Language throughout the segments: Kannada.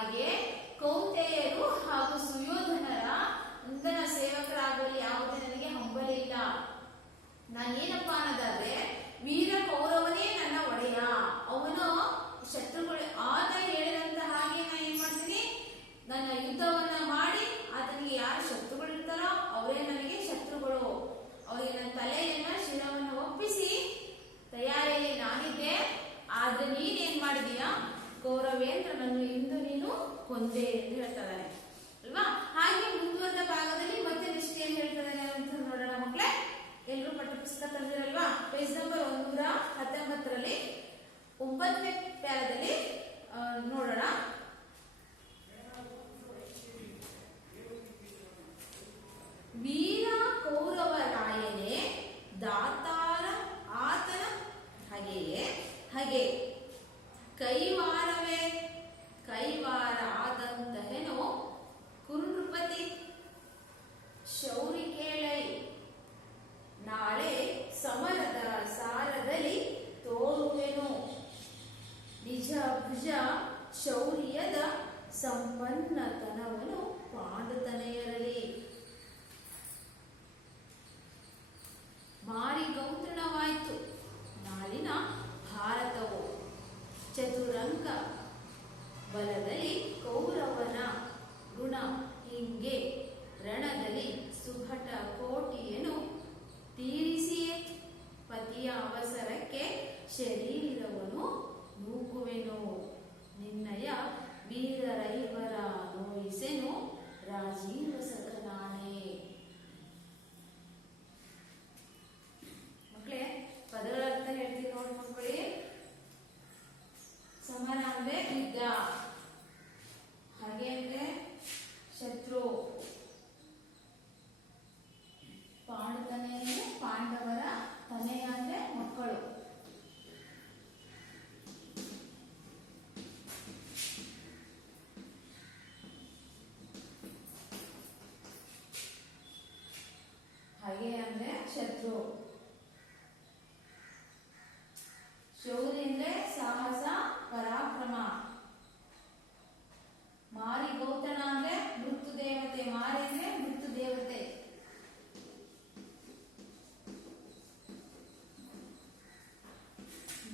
ಹಾಗೆ ಕೌಂತೆಯರು ಹಾಗೂ ಸುಯೋಧನರ ಮುಂದನ ಸೇವಕರಾಗಲಿ ಯಾವುದೇ ನನಗೆ ಹಂಬಲಿಲ್ಲ. ನಾನೇನಪ್ಪ ಅನ್ನೋದಾದ್ರೆ ವೀರ ಕೌರವನೇ ನನ್ನ ಒಡೆಯ, ಅವನು ಶತ್ರುಗಳು ಆತ ಹೇಳಿದಂತ ಹಾಗೆ ನಾನು ಏನ್ ಮಾಡ್ತೀನಿ, ನನ್ನ ಯುದ್ಧವನ್ನ ಮಾಡಿ ಆತನಿಗೆ ಯಾರು ಶತ್ರುಗಳು ಇರ್ತಾರೋ ಅವರೇ ನನಗೆ ಶತ್ರುಗಳು. ಅವರಿಗೆ ನನ್ನ ತಲೆಯನ್ನ ಶಿರವನ್ನು ಒಪ್ಪಿಸಿ ತಯಾರಿಯಲ್ಲಿ ನಾನಿದ್ದೆ. ಆದ್ರೆ ನೀನೇನ್ ಮಾಡಿದೀಯ, ಕೌರವೇಂದ್ರನನ್ನು ಇಂದು ನೀನು ಕೊಂದೆ ಎಂದು ಹೇಳ್ತಾರೆ ಅಲ್ವಾ. ಹಾಗೆ ಮುಂದುವರೆದ ಭಾಗದಲ್ಲಿ ಮತ್ತೆ ನೆಕ್ಸ್ಟ್ ಏನ್ ಹೇಳ್ತಾರೆ ಅಂತ ನೋಡೋಣ ಮಕ್ಕಳೇ. ಎಲ್ಲರೂ ಪಠ್ಯಪುಸ್ತಕ ತಂದಿರಲ್ವಾ, ಪೇಜ್ ನಂಬರ್ 119ರಲ್ಲಿ 9ನೇ ಪ್ಯಾರದಲ್ಲಿ ನೋಡೋಣ. ವೀರ ಕೌರವರಾಯನೇ ದಾತಾರ ಆತನ ಹಾಗೆಯೇ ಹಾಗೆ ಕೈವಾರವೇ ಕೈವಾರ ಆದಂತಹೇನು ಕುರುನೃಪತಿ ಶೌರಿ ಕೇಳೈ, ನಾಳೆ ಸಮರದ ಸಾರದಲ್ಲಿ ತೋರುವೆನು ನಿಜ ಭುಜ ಶೌರ್ಯದ ಸಂಪನ್ನತನವನು ಪಾಂಡುತನೆಯರಲಿ. ಮಾರಿಗೌತಣವಾಯಿತು ನಾಳಿನ ಭಾರತವು, ಚತುರಂಗ ಬಲದಲ್ಲಿ ಕೌರವನ ಗುಣ ಹಿಂಗೆ ರಣದಲ್ಲಿ ಸುಭಟ ಕೋಟಿಯನ್ನು ತೀರಿಸಿಯೇ ಪತಿಯ ಅವಸರಕ್ಕೆ ಶರೀರವನ್ನು ನೂಕುವೆನು ನಿನ್ನಯ ವೀರರೈವರ ನೋಯಿಸೆನು ರಾಜೀವ ಸಖನಾಣೆ. ಮಕ್ಕಳೇ ಪದಗಳ ಅರ್ಥ ಹೇಳ್ತೀನಿ ನೋಡಿ ಮಕ್ಕಳೇ. ಸಮರ ಅಂದ್ರೆ ಯುದ್ಧ, ಹಾಗೆ ಅಂದ್ರೆ ಶತ್ರು, ಪಾಂಡುತನೆ ಅಂದ್ರೆ ಪಾಂಡವರ ತನೆಯ ಅಂದ್ರೆ ಮಕ್ಕಳು. ಹಾಗೆ ಅಂದ್ರೆ ಶತ್ರು. ಶೌರ್ಯ ಅಂದ್ರೆ ಸಾಹಸ ಪರಾಕ್ರಮ. ಮಾರಿ ಗೌತಣ ಅಂದ್ರೆ ಮೃತ್ಯು ದೇವತೆ, ಮಾರಿ ಅಂದ್ರೆ ಮೃತ್ಯು ದೇವತೆ.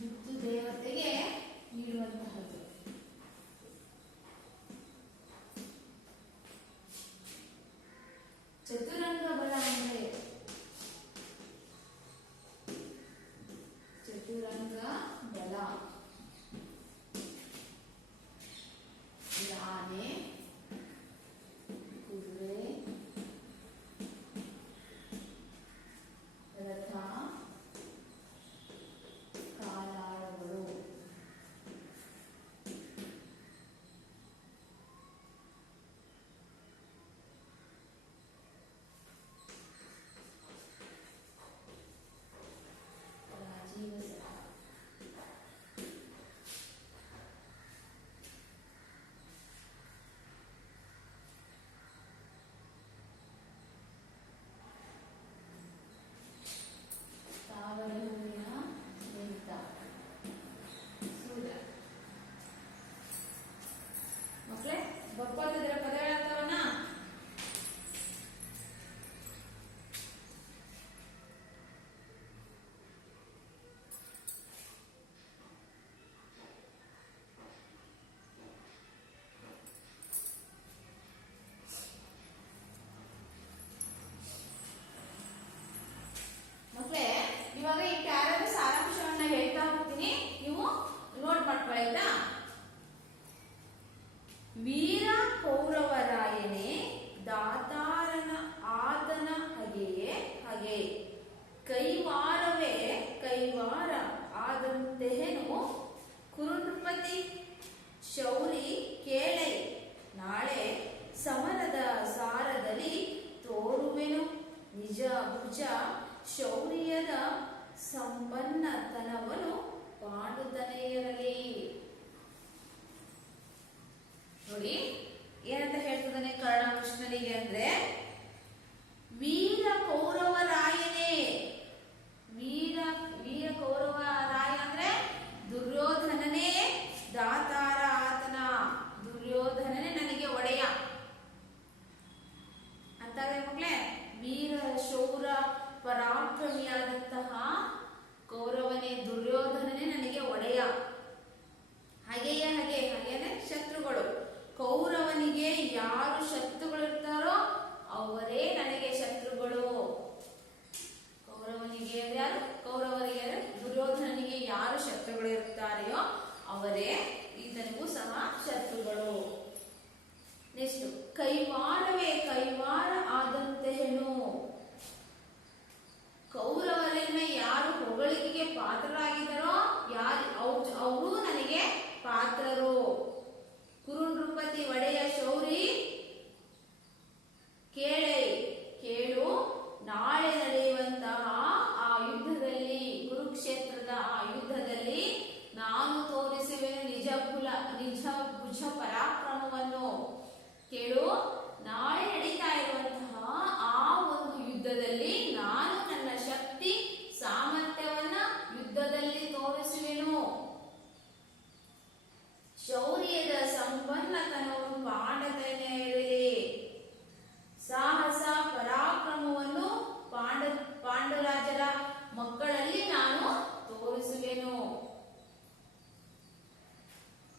ಮೃತ್ಯು ದೇವತೆಗೆ ನೀಡುವಂತಹದ್ದು. ಚತುರಂಗ ಬಲ ಅಂದ್ರೆ ಚತುರಂಗ ಬಲ, ಆನೆ, ಕುದುರೆ, ರಥ, ಕಾಲಾಳಗಳು. ರಾಜೀವ ಸಖ. ತಾವರೆ ಹೂವಿನ ಸ್ನೇಹಿತ ಸೂರ್ಯ. ಮಕ್ಕಳೇ ಬರ್ಕೋತಿದ್ರ ಪದಗಳ ಅರ್ಥವನ್ನ? ಮಕ್ಕಳೇ ಇವಾಗ ಈ ಪ್ಯಾರದ ಸಾರಾಂಶವನ್ನ ಹೇಳ್ತಾ ಹೋಗ್ತೀನಿ, ನೀವು ನೋಟ್ ಮಾಡ್ಕೊಳ್ಳಿ ಆಯ್ತಾ. ವೀರ ಕೌರವರಾಯನೇ ದಾತಾರನ ಆದನ ಹಾಗೆಯೇ ಹಾಗೆ ಕೈವಾರವೇ ಕೈವಾರ ಆದಂತೆಹೆನು ಕುರುನೃಪತಿ ಶೌರಿ ಕೇಳೈ, ನಾಳೆ ಸಮರದ ಸಾರದಲ್ಲಿ ತೋರುವೆನು ನಿಜ ಭುಜ ಶೌರ್ಯದ ಸಂಪನ್ನತನವನು ಪಾಂಡುತನೆಯರಲಿ. ನೋಡಿ ಏನಂತ ಹೇಳ್ತಿದ್ದಾನೆ ಕರ್ಣ ಕೃಷ್ಣನಿಗೆ ಅಂದ್ರೆ, ವೀರ ಕೌರವರಾಯನೇ. ವೀರ ಕೌರವರಾಯ ಅಂದ್ರೆ ದುರ್ಯೋಧನನೇ ದಾತಾರ ಆತನ. ದುರ್ಯೋಧನ ಕೈವಾಡವೇ ಕೈವಾಡ ಆದಂತೆನು. ಕೌರವರನ್ನ ಯಾರು ಹೊಗಳಿಕೆಗೆ ಪಾತ್ರರಾಗಿದ್ದಾರೋ ಅವರು ನನಗೆ ಪಾತ್ರರು. ಕುರುನೃಪತಿ ಒಡೆಯ ಶೌರಿ ಕೇಳು, ನಾಳೆ ನಡೆಯುವಂತಹ ಆ ಯುದ್ಧದಲ್ಲಿ, ಕುರುಕ್ಷೇತ್ರದ ಆ ಯುದ್ಧದಲ್ಲಿ ನಾನು ತೋರಿಸುವೆನು ನಿಜ ಭುಜ ಪರಾಕ್ರಮವನ್ನು. ಕೇಳು, ನಾಳೆ ನಡೀತಾ ಇರುವಂತಹ ಆ ಒಂದು ಯುದ್ಧದಲ್ಲಿ ನಾನು ನನ್ನ ಶಕ್ತಿ ಸಾಮರ್ಥ್ಯವನ್ನ ಯುದ್ಧದಲ್ಲಿ ತೋರಿಸುವೆನು. ಶೌರ್ಯದ ಸಂಪನ್ನತನವನ್ನು ಪಾಂಡತನೆಯರಲ್ಲಿ, ಸಾಹಸ ಪರಾಕ್ರಮವನ್ನು ಪಾಂಡುರಾಜರ ಮಕ್ಕಳಲ್ಲಿ ನಾನು ತೋರಿಸುವೆನು.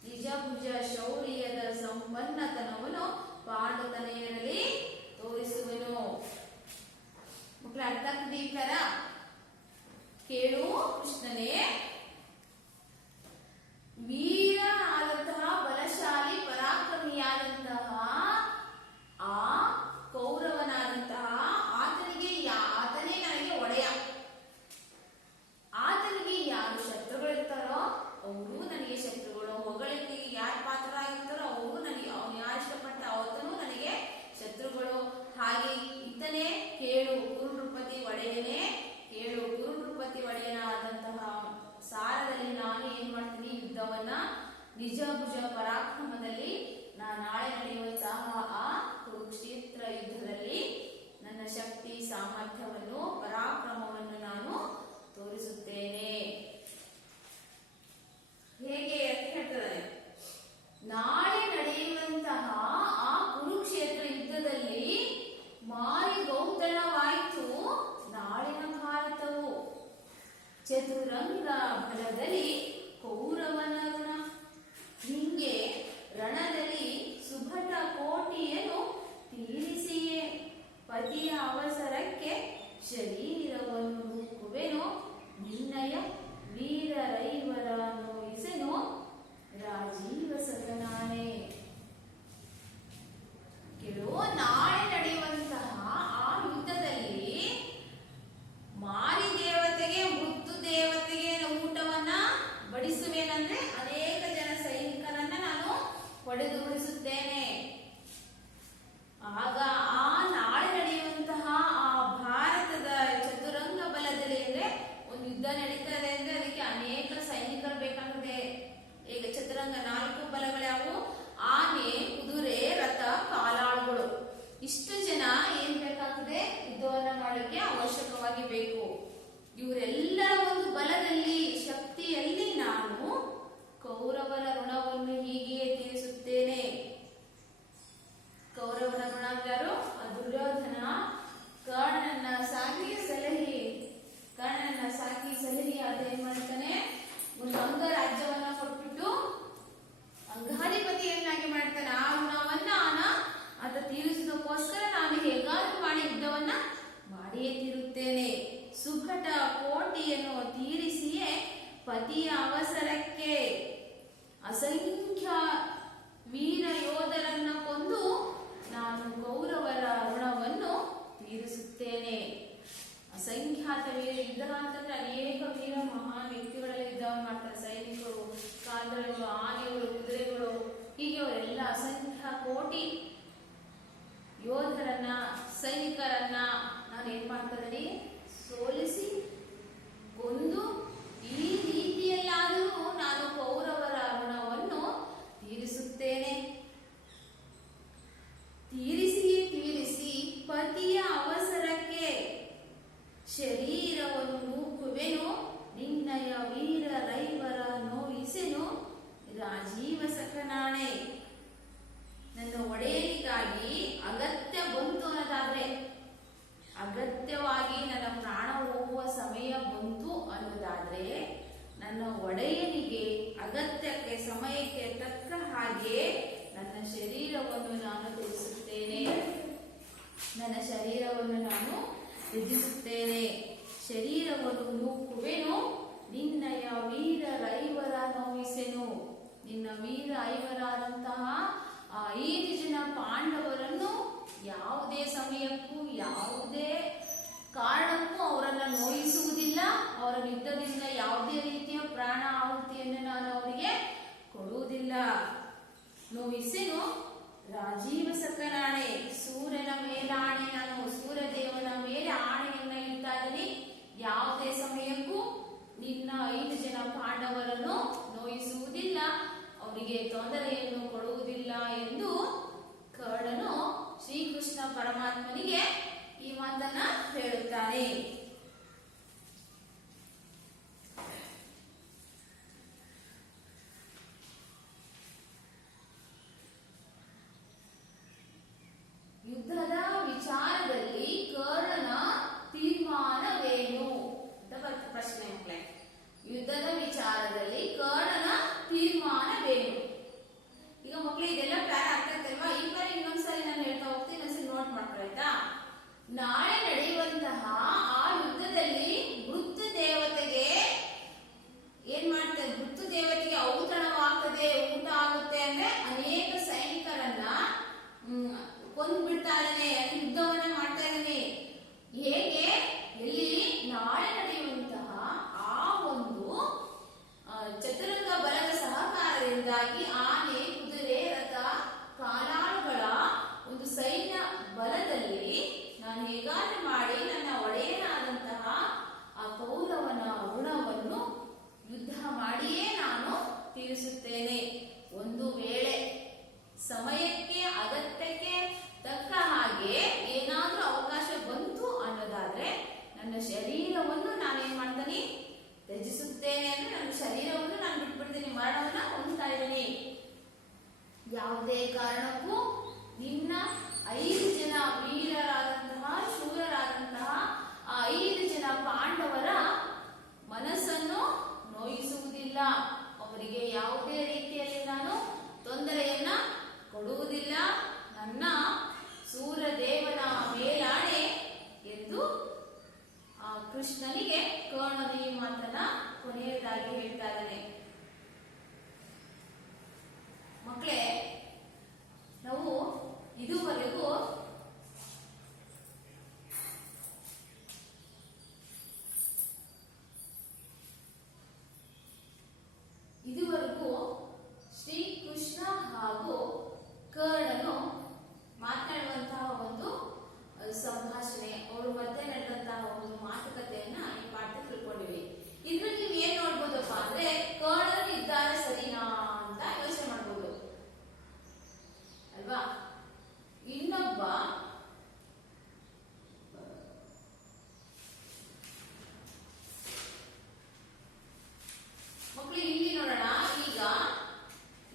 ನಿಜಭುಜ ಶೌರ್ಯದ ಸಂಪನ್ನತನವನ್ನು ಪಾಂಡುತನೆಯರಲ್ಲಿ ತೋರಿಸುವೆನು. ಮಕ್ಕಳ ಅರ್ಥ ಆಗ್ತದೆ ಈ ತರ? ಕೇಳು ಕೃಷ್ಣನೇ, ವೀರ ಆದಂತಹ ಬಲಶಾಲಿ ಪರಾಕ್ರಮಿಯಾದಂತಹ ಆ ಕೌರವನಾದಂತಹ ಆತನೇ ನನಗೆ ಒಡೆಯ. ಆತನಿಗೆ ಯಾರು ಶತ್ರುಗಳಿರ್ತಾರೋ ಅವರು ನನಗೆ ಶತ್ರುಗಳು. ಹೊಗಳಿಕೆಗೆ ಯಾರು ಪಾತ್ರರಾಗಿರ್ತಾರೋ ಅವರು ನನಗೆ, ಅವನು ಯಾರು ಇಷ್ಟಪಟ್ಟ ಅವತನು ನನಗೆ ಶತ್ರುಗಳು. ಹಾಗೆ ಇತನೇ ಕೇಳು ಕುರುನೃಪತಿ ಒಡೆಯನೇ, ಕೇಳು ಕುರುನೃಪತಿ ಒಡೆಯನಾದಂತಹ ಸಾರದಲ್ಲಿ ನಾನು ಏನ್ ಮಾಡ್ತೀನಿ, ಯುದ್ಧವನ್ನ ನಿಜ ಭುಜ ಪರಾಕ್ರಮದಲ್ಲಿ ನಾನು ನಾಳೆ ನಡೆಯುವಂತಹ ಆ ಕುರುಕ್ಷೇತ್ರ ಯುದ್ಧದಲ್ಲಿ ನನ್ನ ಶಕ್ತಿ ಸಾಮರ್ಥ್ಯವನ್ನು ಪರಾಕ್ರಮವನ್ನು ನಾನು ತೋರಿಸುತ್ತೇನೆ. ಹೇಗೆ ಅಂತ ಹೇಳ್ತಾರೆ, ನಾಳೆ ನಡೆಯುವಂತಹ ಆ ಕುರುಕ್ಷೇತ್ರ ಯುದ್ಧದಲ್ಲಿ ಮಾರಿ ಗೌತಣವಾಯಿತು ನಾಳಿನ ಭಾರತವು. ಚತುರಂಗ ಬಲದಲ್ಲಿ ಕೌರವನ ಋಣ, ಹಿಂಗೆ ರಣದಲ್ಲಿ ಸುಭಟ ಕೋಟಿಯನ್ನು ತೀರಿಸಿಯೇ ಪತಿಯ ಅವಸರಕ್ಕೆ ಶರೀರವನ್ನು ನೂಕುವೆನು. ನಿನ್ನಯ ವೀರರೈವರ ನೋಯಿಸೆನು ರಾಜೀವ ಸದನಾನೇ. ಕೇಳು, ನಾಳೆ ನಡೆಯುವಂತಹ ಆ ಯುದ್ಧದಲ್ಲಿ ಮಾರಿ ದೇವತೆಗೆ ಮೃತ್ಯು ದೇವತೆಗೆ ಊಟವನ್ನ ಬಡಿಸುವೇನಂದ್ರೆ ಅನೇಕ ಜನ ಸೈನಿಕರನ್ನ ನಾನು ಹೊಡೆದು ಉಳಿಸುತ್ತೇನೆ. ಆಗ ಆ ನಾಳೆ ನಡೆಯುವಂತಹ ಆ ಭಾರತದ ಚತುರಂಗ ಬಲದಲ್ಲಿ ಅಂದ್ರೆ ಒಂದು ಯುದ್ಧ ನಡೀತದೆ ಅಂದ್ರೆ ಅದಕ್ಕೆ ಅನೇಕ ಸೈನಿಕರು ಬೇಕಾಗಿದೆ. ಈಗ ಚತುರಂಗ 4 ಬಲಗಳ್ಯಾವು? ಆನೆ, ಕುದುರೆ, ರಥ, ಕಾಲಾಳುಗಳು. ಇಷ್ಟು ಜನ ಏನ್ ಬೇಕಾಗ್ತದೆ, ಯುದ್ಧವನ್ನ ಮಾಡಲಿಕ್ಕೆ ಅವಶ್ಯಕವಾಗಿ ಬೇಕು. ಇವರೆಲ್ಲರ ಒಂದು ಬಲದಲ್ಲಿ, ಶಕ್ತಿಯಲ್ಲಿ ನಾನು ಕೌರವರ ಋಣವನ್ನು ಹೀಗೆಯೇ ತೀರಿಸುತ್ತೇನೆ. ಕೌರವನ ಋಣ ಯಾರು? ದುರ್ಯೋಧನ ಕರ್ಣನ ಸಾಕಿ ಸಲಹಿ ಅದೇನ್ ಮಾಡ್ತಾನೆ, ಒಂದು ಅಂಗರಾಜ್ಯವನ್ನ ಕೊಟ್ಬಿಟ್ಟು ಅಂಗಾಧಿಪತಿಯನ್ನಾಗಿ ಮಾಡ್ತಾನೆ. ಆ ಋಣವನ್ನ ಆತ ತೀರಿಸುವುದಕ್ಕೋಸ್ಕರ ನಾನು ಹೇಗಾದ್ರೂ ಮಾಡಿ ಯುದ್ಧವನ್ನ ಮಾಡಿಯೇ ತೀರುತ್ತೇನೆ. ಸುಭಟ ಕೋಟಿಯನ್ನು ತೀರಿಸಿಯೇ ಪತಿಯ ಅವಸರಕ್ಕೆ ಅಸಂಖ್ಯ ವೀರ ಯೋಧರನ್ನ ಕೊಂದು ನಾನು ಕೌರವರ ಋಣವನ್ನು ತೀರಿಸುತ್ತೇನೆ. ಅಸಂಖ್ಯಾತ ವೀರ ಯುದ್ಧ ಅಂತಂದ್ರೆ ಅನೇಕ ವೀರ ಮಹಾನ್ ವ್ಯಕ್ತಿಗಳಲ್ಲಿ ಯುದ್ಧವನ್ನು ಮಾಡ್ತಾರೆ. ಸೈನಿಕರು, ಕಾಲ್ದಳಗಳು, ಆನೆಗಳು, ಕುದುರೆಗಳು, ಹೀಗೆ ಅವರೆಲ್ಲ ಅಸಂಖ್ಯ ಕೋಟಿ ಯೋಧರನ್ನ, ಸೈನಿಕರನ್ನ ನಾನು ಏನ್ ಮಾಡ್ತಾರೆ, ಸೋಲಿಸಿ ಕೊಂದು ಈ ರೀತಿಯಲ್ಲಾದರೂ ನಾನು ಕೌರವರ ಋಣವನ್ನು ತೀರಿಸುತ್ತೇನೆ. ತೀರಿಸಿ ಪತಿಯ ಅವಸರಕ್ಕೆ ಶರೀರವನ್ನು ನೂಕುವೆನು. ನಿನ್ನಯ ವೀರ ರೈವರ ನೋಯಿಸೆನು ರಾಜೀವ ಸಖನಾಣೆ. ನನ್ನ ಒಡೆಯನಿಗಾಗಿ ಅಗತ್ಯ ಬಂತು ಅನ್ನೋದಾದ್ರೆ, ಅಗತ್ಯವಾಗಿ ನನ್ನ ಪ್ರಾಣ ಹೋಗುವ ಸಮಯ ಬಂತು ಅನ್ನೋದಾದ್ರೆ, ನನ್ನ ಒಡೆಯನಿಗೆ ಅಗತ್ಯಕ್ಕೆ ಸಮಯಕ್ಕೆ ತಕ್ಕ ಹಾಗೆ ನನ್ನ ಶರೀರವನ್ನು ನಾನು ತ್ಯಜಿಸುತ್ತೇನೆ. ನನ್ನ ಶರೀರವನ್ನು ನಾನು ತ್ಯಜಿಸುತ್ತೇನೆ. ಶರೀರವನ್ನು ನೂಕುವೆನು. ನಿನ್ನಯ ವೀರ ರೈವರ ನೋಯಿಸೆನು. ನಿನ್ನ ವೀರ ಐವರಾದಂತಹ 5 ಜನ ಪಾಂಡವರನ್ನು ಯಾವುದೇ ಸಮಯಕ್ಕೂ ಯಾವುದೇ ಕಾರಣಕ್ಕೂ ಅವರನ್ನು ನೋಯಿಸುವುದಿಲ್ಲ. ಅವರ ಯುದ್ಧದಿಂದ ಯಾವುದೇ ರೀತಿಯ ಪ್ರಾಣ ಆಹುತಿಯನ್ನು ನಾನು ಅವರಿಗೆ ಕೊಡುವುದಿಲ್ಲ. ನೋಯಿಸೆನು ರಾಜೀವ ಸಕನಾಣೆ, ಸೂರ್ಯನ ಮೇಲಾಣೆ, ನಾನು ಸೂರ್ಯದೇವನ ಮೇಲೆ ಆಣೆಯನ್ನ ಇಡ್ತಾ ಇದ್ದೀನಿ, ಯಾವುದೇ ಸಮಯಕ್ಕೂ ನಿನ್ನ 5 ಜನ ಪಾಂಡವರನ್ನು ನೋಯಿಸುವುದಿಲ್ಲ, ಅವರಿಗೆ ತೊಂದರೆಯನ್ನು ಕೊಡುವುದಿಲ್ಲ ಎಂದು ಕರ್ಣನು ಶ್ರೀಕೃಷ್ಣ ಪರಮಾತ್ಮನಿಗೆ ಈ ಮಾತನ್ನ ಹೇಳುತ್ತಾನೆ. ಯುದ್ಧದ ವಿಚಾರದಲ್ಲಿ ಕರ್ಣನ ತೀರ್ಮಾನವೇನು ಅಂತ ಪ್ರಶ್ನೆ ಮಕ್ಕಳೇ. ಯುದ್ಧದ ವಿಚಾರದಲ್ಲಿ ಕರ್ಣನ ತೀರ್ಮಾನವೇನು? ಈಗ ಮಕ್ಕಳು ಇದೆಲ್ಲ ಪ್ಲಾನ್ ಆಗ್ತೈತಲ್ವಾ? ಈ ಬಾರಿ ಇನ್ನೊಂದ್ಸರಿ ನಾನು ಹೇಳ್ತಾ ಹೋಗ್ತೀನಿ, ಇನ್ನೊಂದ್ಸರಿ ನೋಟ್ ಮಾಡ್ಕೊಳ್ತಾ. ನಾಳೆ ನಡೆಯುವಂತಹ ಆ ಯುದ್ಧದಲ್ಲಿ ಮೃತ್ಯು ದೇವತೆಗೆ ಏನ್ ಮಾಡ್ತಾರೆ? ಮೃತ್ಯು ದೇವತೆಗೆ ಔತಣವಾಗ್ತದೆ, ಊಟ ಆಗುತ್ತೆ ಅಂದ್ರೆ ಅನೇಕ ಸೈನಿಕರನ್ನ ಕೊಂದು ಬಿಡ್ತಾ ಇದ್ದಾನೆ, ಯುದ್ಧವನ್ನ ಮಾಡ್ತಾ ಇದ್ದಾನೆ. ಹೇಗೆ? ಎಲ್ಲಿ? ನಾಳೆ ನಡೆಯುವಂತಹ ಆ ಒಂದು ಚತುರಂಗ ಬಲದ ಸಹಕಾರದಿಂದಾಗಿ ಆನೆ, ಕುದುರೆ, ರಥ, ಕಾಲಾಳುಗಳ ಒಂದು ಸೈನ್ಯ ಬಲದಲ್ಲಿ ನಾನು ಹೇಗಾದ್ರೆ ಮಾಡಿ ನನ್ನ ಒಡೆಯನಾದಂತಹ ಆ ಕೌರವನ ಋಣವನ್ನು ಯುದ್ಧ ಮಾಡಿಯೇ ನಾನು ತೀರಿಸುತ್ತೇನೆ. ಒಂದು ವೇಳೆ ಸಮಯಕ್ಕೆ ಅಗತ್ಯಕ್ಕೆ ತಕ್ಕ ಹಾಗೆ ಏನಾದ್ರೂ ಅವಕಾಶ ಬಂತು ಅನ್ನೋದಾದ್ರೆ ನನ್ನ ಶರೀರವನ್ನು ನಾನೇನ್ ಮಾಡ್ತೀನಿ? ತ್ಯಜಿಸುತ್ತೇನೆ. ಅಂದ್ರೆ ನನ್ನ ಶರೀರವನ್ನು ನಾನು ಬಿಟ್ಬಿಡ್ತೀನಿ, ಮರಣವನ್ನ ಹೊಂದ್ತಾ ಇದ್ದೀನಿ. ಯಾವುದೇ ಕಾರಣಕ್ಕೂ ನಿನ್ನ 5 ಜನ ವೀರರಾದಂತಹ ಶೂರರಾದಂತಹ ಆ 5 ಜನ ಪಾಂಡವರ ಮನಸ್ಸನ್ನು ನೋಯಿಸುವುದಿಲ್ಲ, ಅವರಿಗೆ ಯಾವುದೇ ರೀತಿಯಲ್ಲಿ ನಾನು ತೊಂದರೆಯನ್ನ ಕೊಡುವುದಿಲ್ಲ, ನನ್ನ ಸೂರ್ಯದೇವನ ಮೇಲಾಣೆ ಎಂದು ಕೃಷ್ಣನಿಗೆ ಕರ್ಣನ ಈ ಮಾತನ್ನ ಕೊನೆಯದಾಗಿ ಹೇಳ್ತಾ ಇದ್ದಾನೆ. ಮಕ್ಕಳೇ, ನಾವು ಇದುವರೆಗೂ ಶ್ರೀಕೃಷ್ಣ ಹಾಗೂ ಕರ್ಣನು ಮಾತನಾಡುವಂತಹ ಒಂದು ಸಂಭಾಷಣೆ, ಅವರು ಮಧ್ಯೆ ನಡೆದಂತಹ ಒಂದು ಮಾತುಕತೆಯನ್ನ ಈ ಪಾಠ ತಿಳ್ಕೊಂಡಿವಿ. ಇದ್ರಲ್ಲಿ ನೀವು ಏನ್ ನೋಡ್ಬೋದಪ್ಪ ಅಂದ್ರೆ, ಕರ್ಣನು ಇದ್ದಾರೆ ಸರಿನಾ ಅಂತ ಯೋಚನೆ ಮಾಡ್ಬೋದು ಅಲ್ವಾ? ಇನ್ನೊಬ್ಬ ಮಕ್ಕಳು ಇಲ್ಲಿ ನೋಡೋಣ. ಈಗ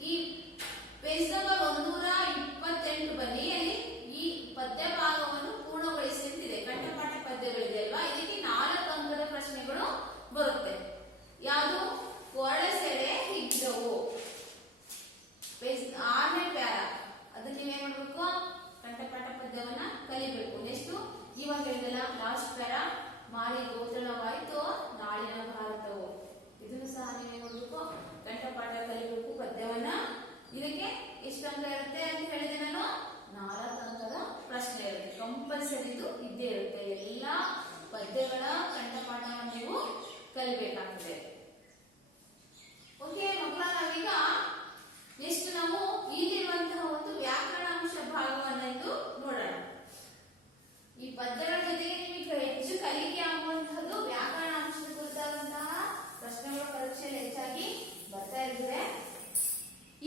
ಈ ಪೇಜ್ ನಂಬರ್ 128 ಬನ್ನಿ. ಅಲ್ಲಿ ಈ ಪದ್ಯ ಭಾಗವನ್ನು ಪೂರ್ಣಗೊಳಿಸಿ ಅಂತಿದೆ. ಕಂಠಪಾಠ ಪದ್ಯಗಳಿದೆ ಅಲ್ವಾ? ಇದಕ್ಕೆ 4 ಅಂಕದ ಪ್ರಶ್ನೆಗಳು ಬರುತ್ತೆ. ಯಾವುದು? ಕೊರಳಸೆರೆ ಹಿಗ್ಗವು, ಪೇಜ್ 6ನೇ ಪ್ಯಾರ. ಅದನ್ನ ನೀವೇನ್ ಮಾಡ್ಬೇಕು? ಕಂಠಪಾಠ ಪದ್ಯವನ್ನ ಕಲಿಬೇಕು. ನೆಕ್ಸ್ಟ್ ಇವಾಗ ಹೇಳಿದಲ್ಲ ಲಾಸ್ಟ್ ಪ್ಯಾರ, ಮಾರಿ ಗೋತ್ರವಾಯಿತು ನಾಳಿನ ಭಾರತವು, ಇದನ್ನು ಸಹ ನೀವೇ ನೋಡ್ಬೇಕು, ಕಂಠಪಾಠ ಕಲಿಬೇಕು ಪದ್ಯವನ್ನ. ಇದಕ್ಕೆ ಎಷ್ಟು ಅಂಕ ಇರುತ್ತೆ ಅಂತ ಹೇಳಿದೆ ನಾನು? 4 ಅಂಕದ ಪ್ರಶ್ನೆ ಇರುತ್ತೆ. ಕಂಪಲ್ಸರಿ ಇದು ಇದ್ದೇ ಇರುತ್ತೆ. ಎಲ್ಲಾ ಪದ್ಯಗಳ ಕಂಠಪಾಠವನ್ನು ನೀವು ಕಲಿಬೇಕಾಗ್ತದೆ. ಓಕೆ ಮಕ್ಕಳ, ನಾವೀಗ ನೆಕ್ಸ್ಟ್ ನಾವು ಇಲ್ಲಿರುವಂತಹ ಒಂದು ವ್ಯಾಕರಣಾಂಶ ಭಾಗವನ್ನು ಇದು ನೋಡೋಣ. ಈ ಪದ್ಯಗಳ ಜೊತೆಗೆ ನಿಮಗೆ ಹೆಚ್ಚು ಕಲಿಕೆ ಆಗುವಂತಹದ್ದು ವ್ಯಾಕರಣಾಂಶದ ಕುರಿತಾದಂತಹ ಪ್ರಶ್ನೆಗಳು ಪರೀಕ್ಷೆಯಲ್ಲಿ ಹೆಚ್ಚಾಗಿ ಬರ್ತಾ ಇರ್ತದೆ.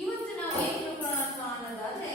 ಇವತ್ತು ನಾವು ಏನ್ ತಿಳ್ಕೊಳ್ಳೋಣ ಅನ್ನೋದಾದ್ರೆ,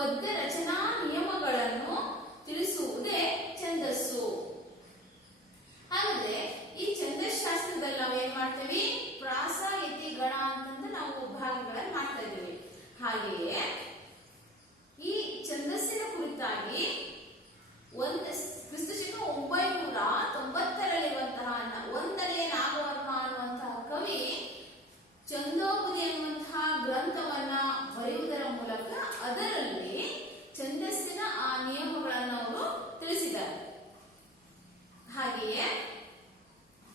ಪದ್ಯ ರಚನಾ ನಿಯಮಗಳನ್ನು ತಿಳಿಸುವುದೇ ಛಂದಸ್ಸು. ಹಾಗಾದ್ರೆ ಈ ಛಂದಸ್ ಶಾಸ್ತ್ರದಲ್ಲಿ ನಾವು ಏನ್ ಮಾಡ್ತೀವಿ, ಪ್ರಾಸ ಯತಿ ಗಣ ಅಂತಂದು ನಾವು ಭಾಗಗಳನ್ನು ಮಾಡ್ತಾ ಇದ್ದೀವಿ. ಹಾಗೆಯೇ ಈ ಛಂದಸ್ಸಿನ ಕುರಿತಾಗಿ ಕ್ರಿಸ್ತಶಕ 990ರಲ್ಲಿರುವಂತಹ ಒಂದನೇ ನಾಗವರ್ಮ ಅನ್ನುವಂತಹ ಕವಿ ಛಂದೋಪದಿ ಎನ್ನುವಂತಹ ಗ್ರಂಥವನ್ನ ಬರೆಯುವುದರ ಮೂಲಕ ಅದರಲ್ಲಿ ಛಂದಸ್ಸಿನ ಆ ನಿಯಮಗಳನ್ನು ಅವರು ತಿಳಿಸಿದ್ದಾರೆ. ಹಾಗೆಯೇ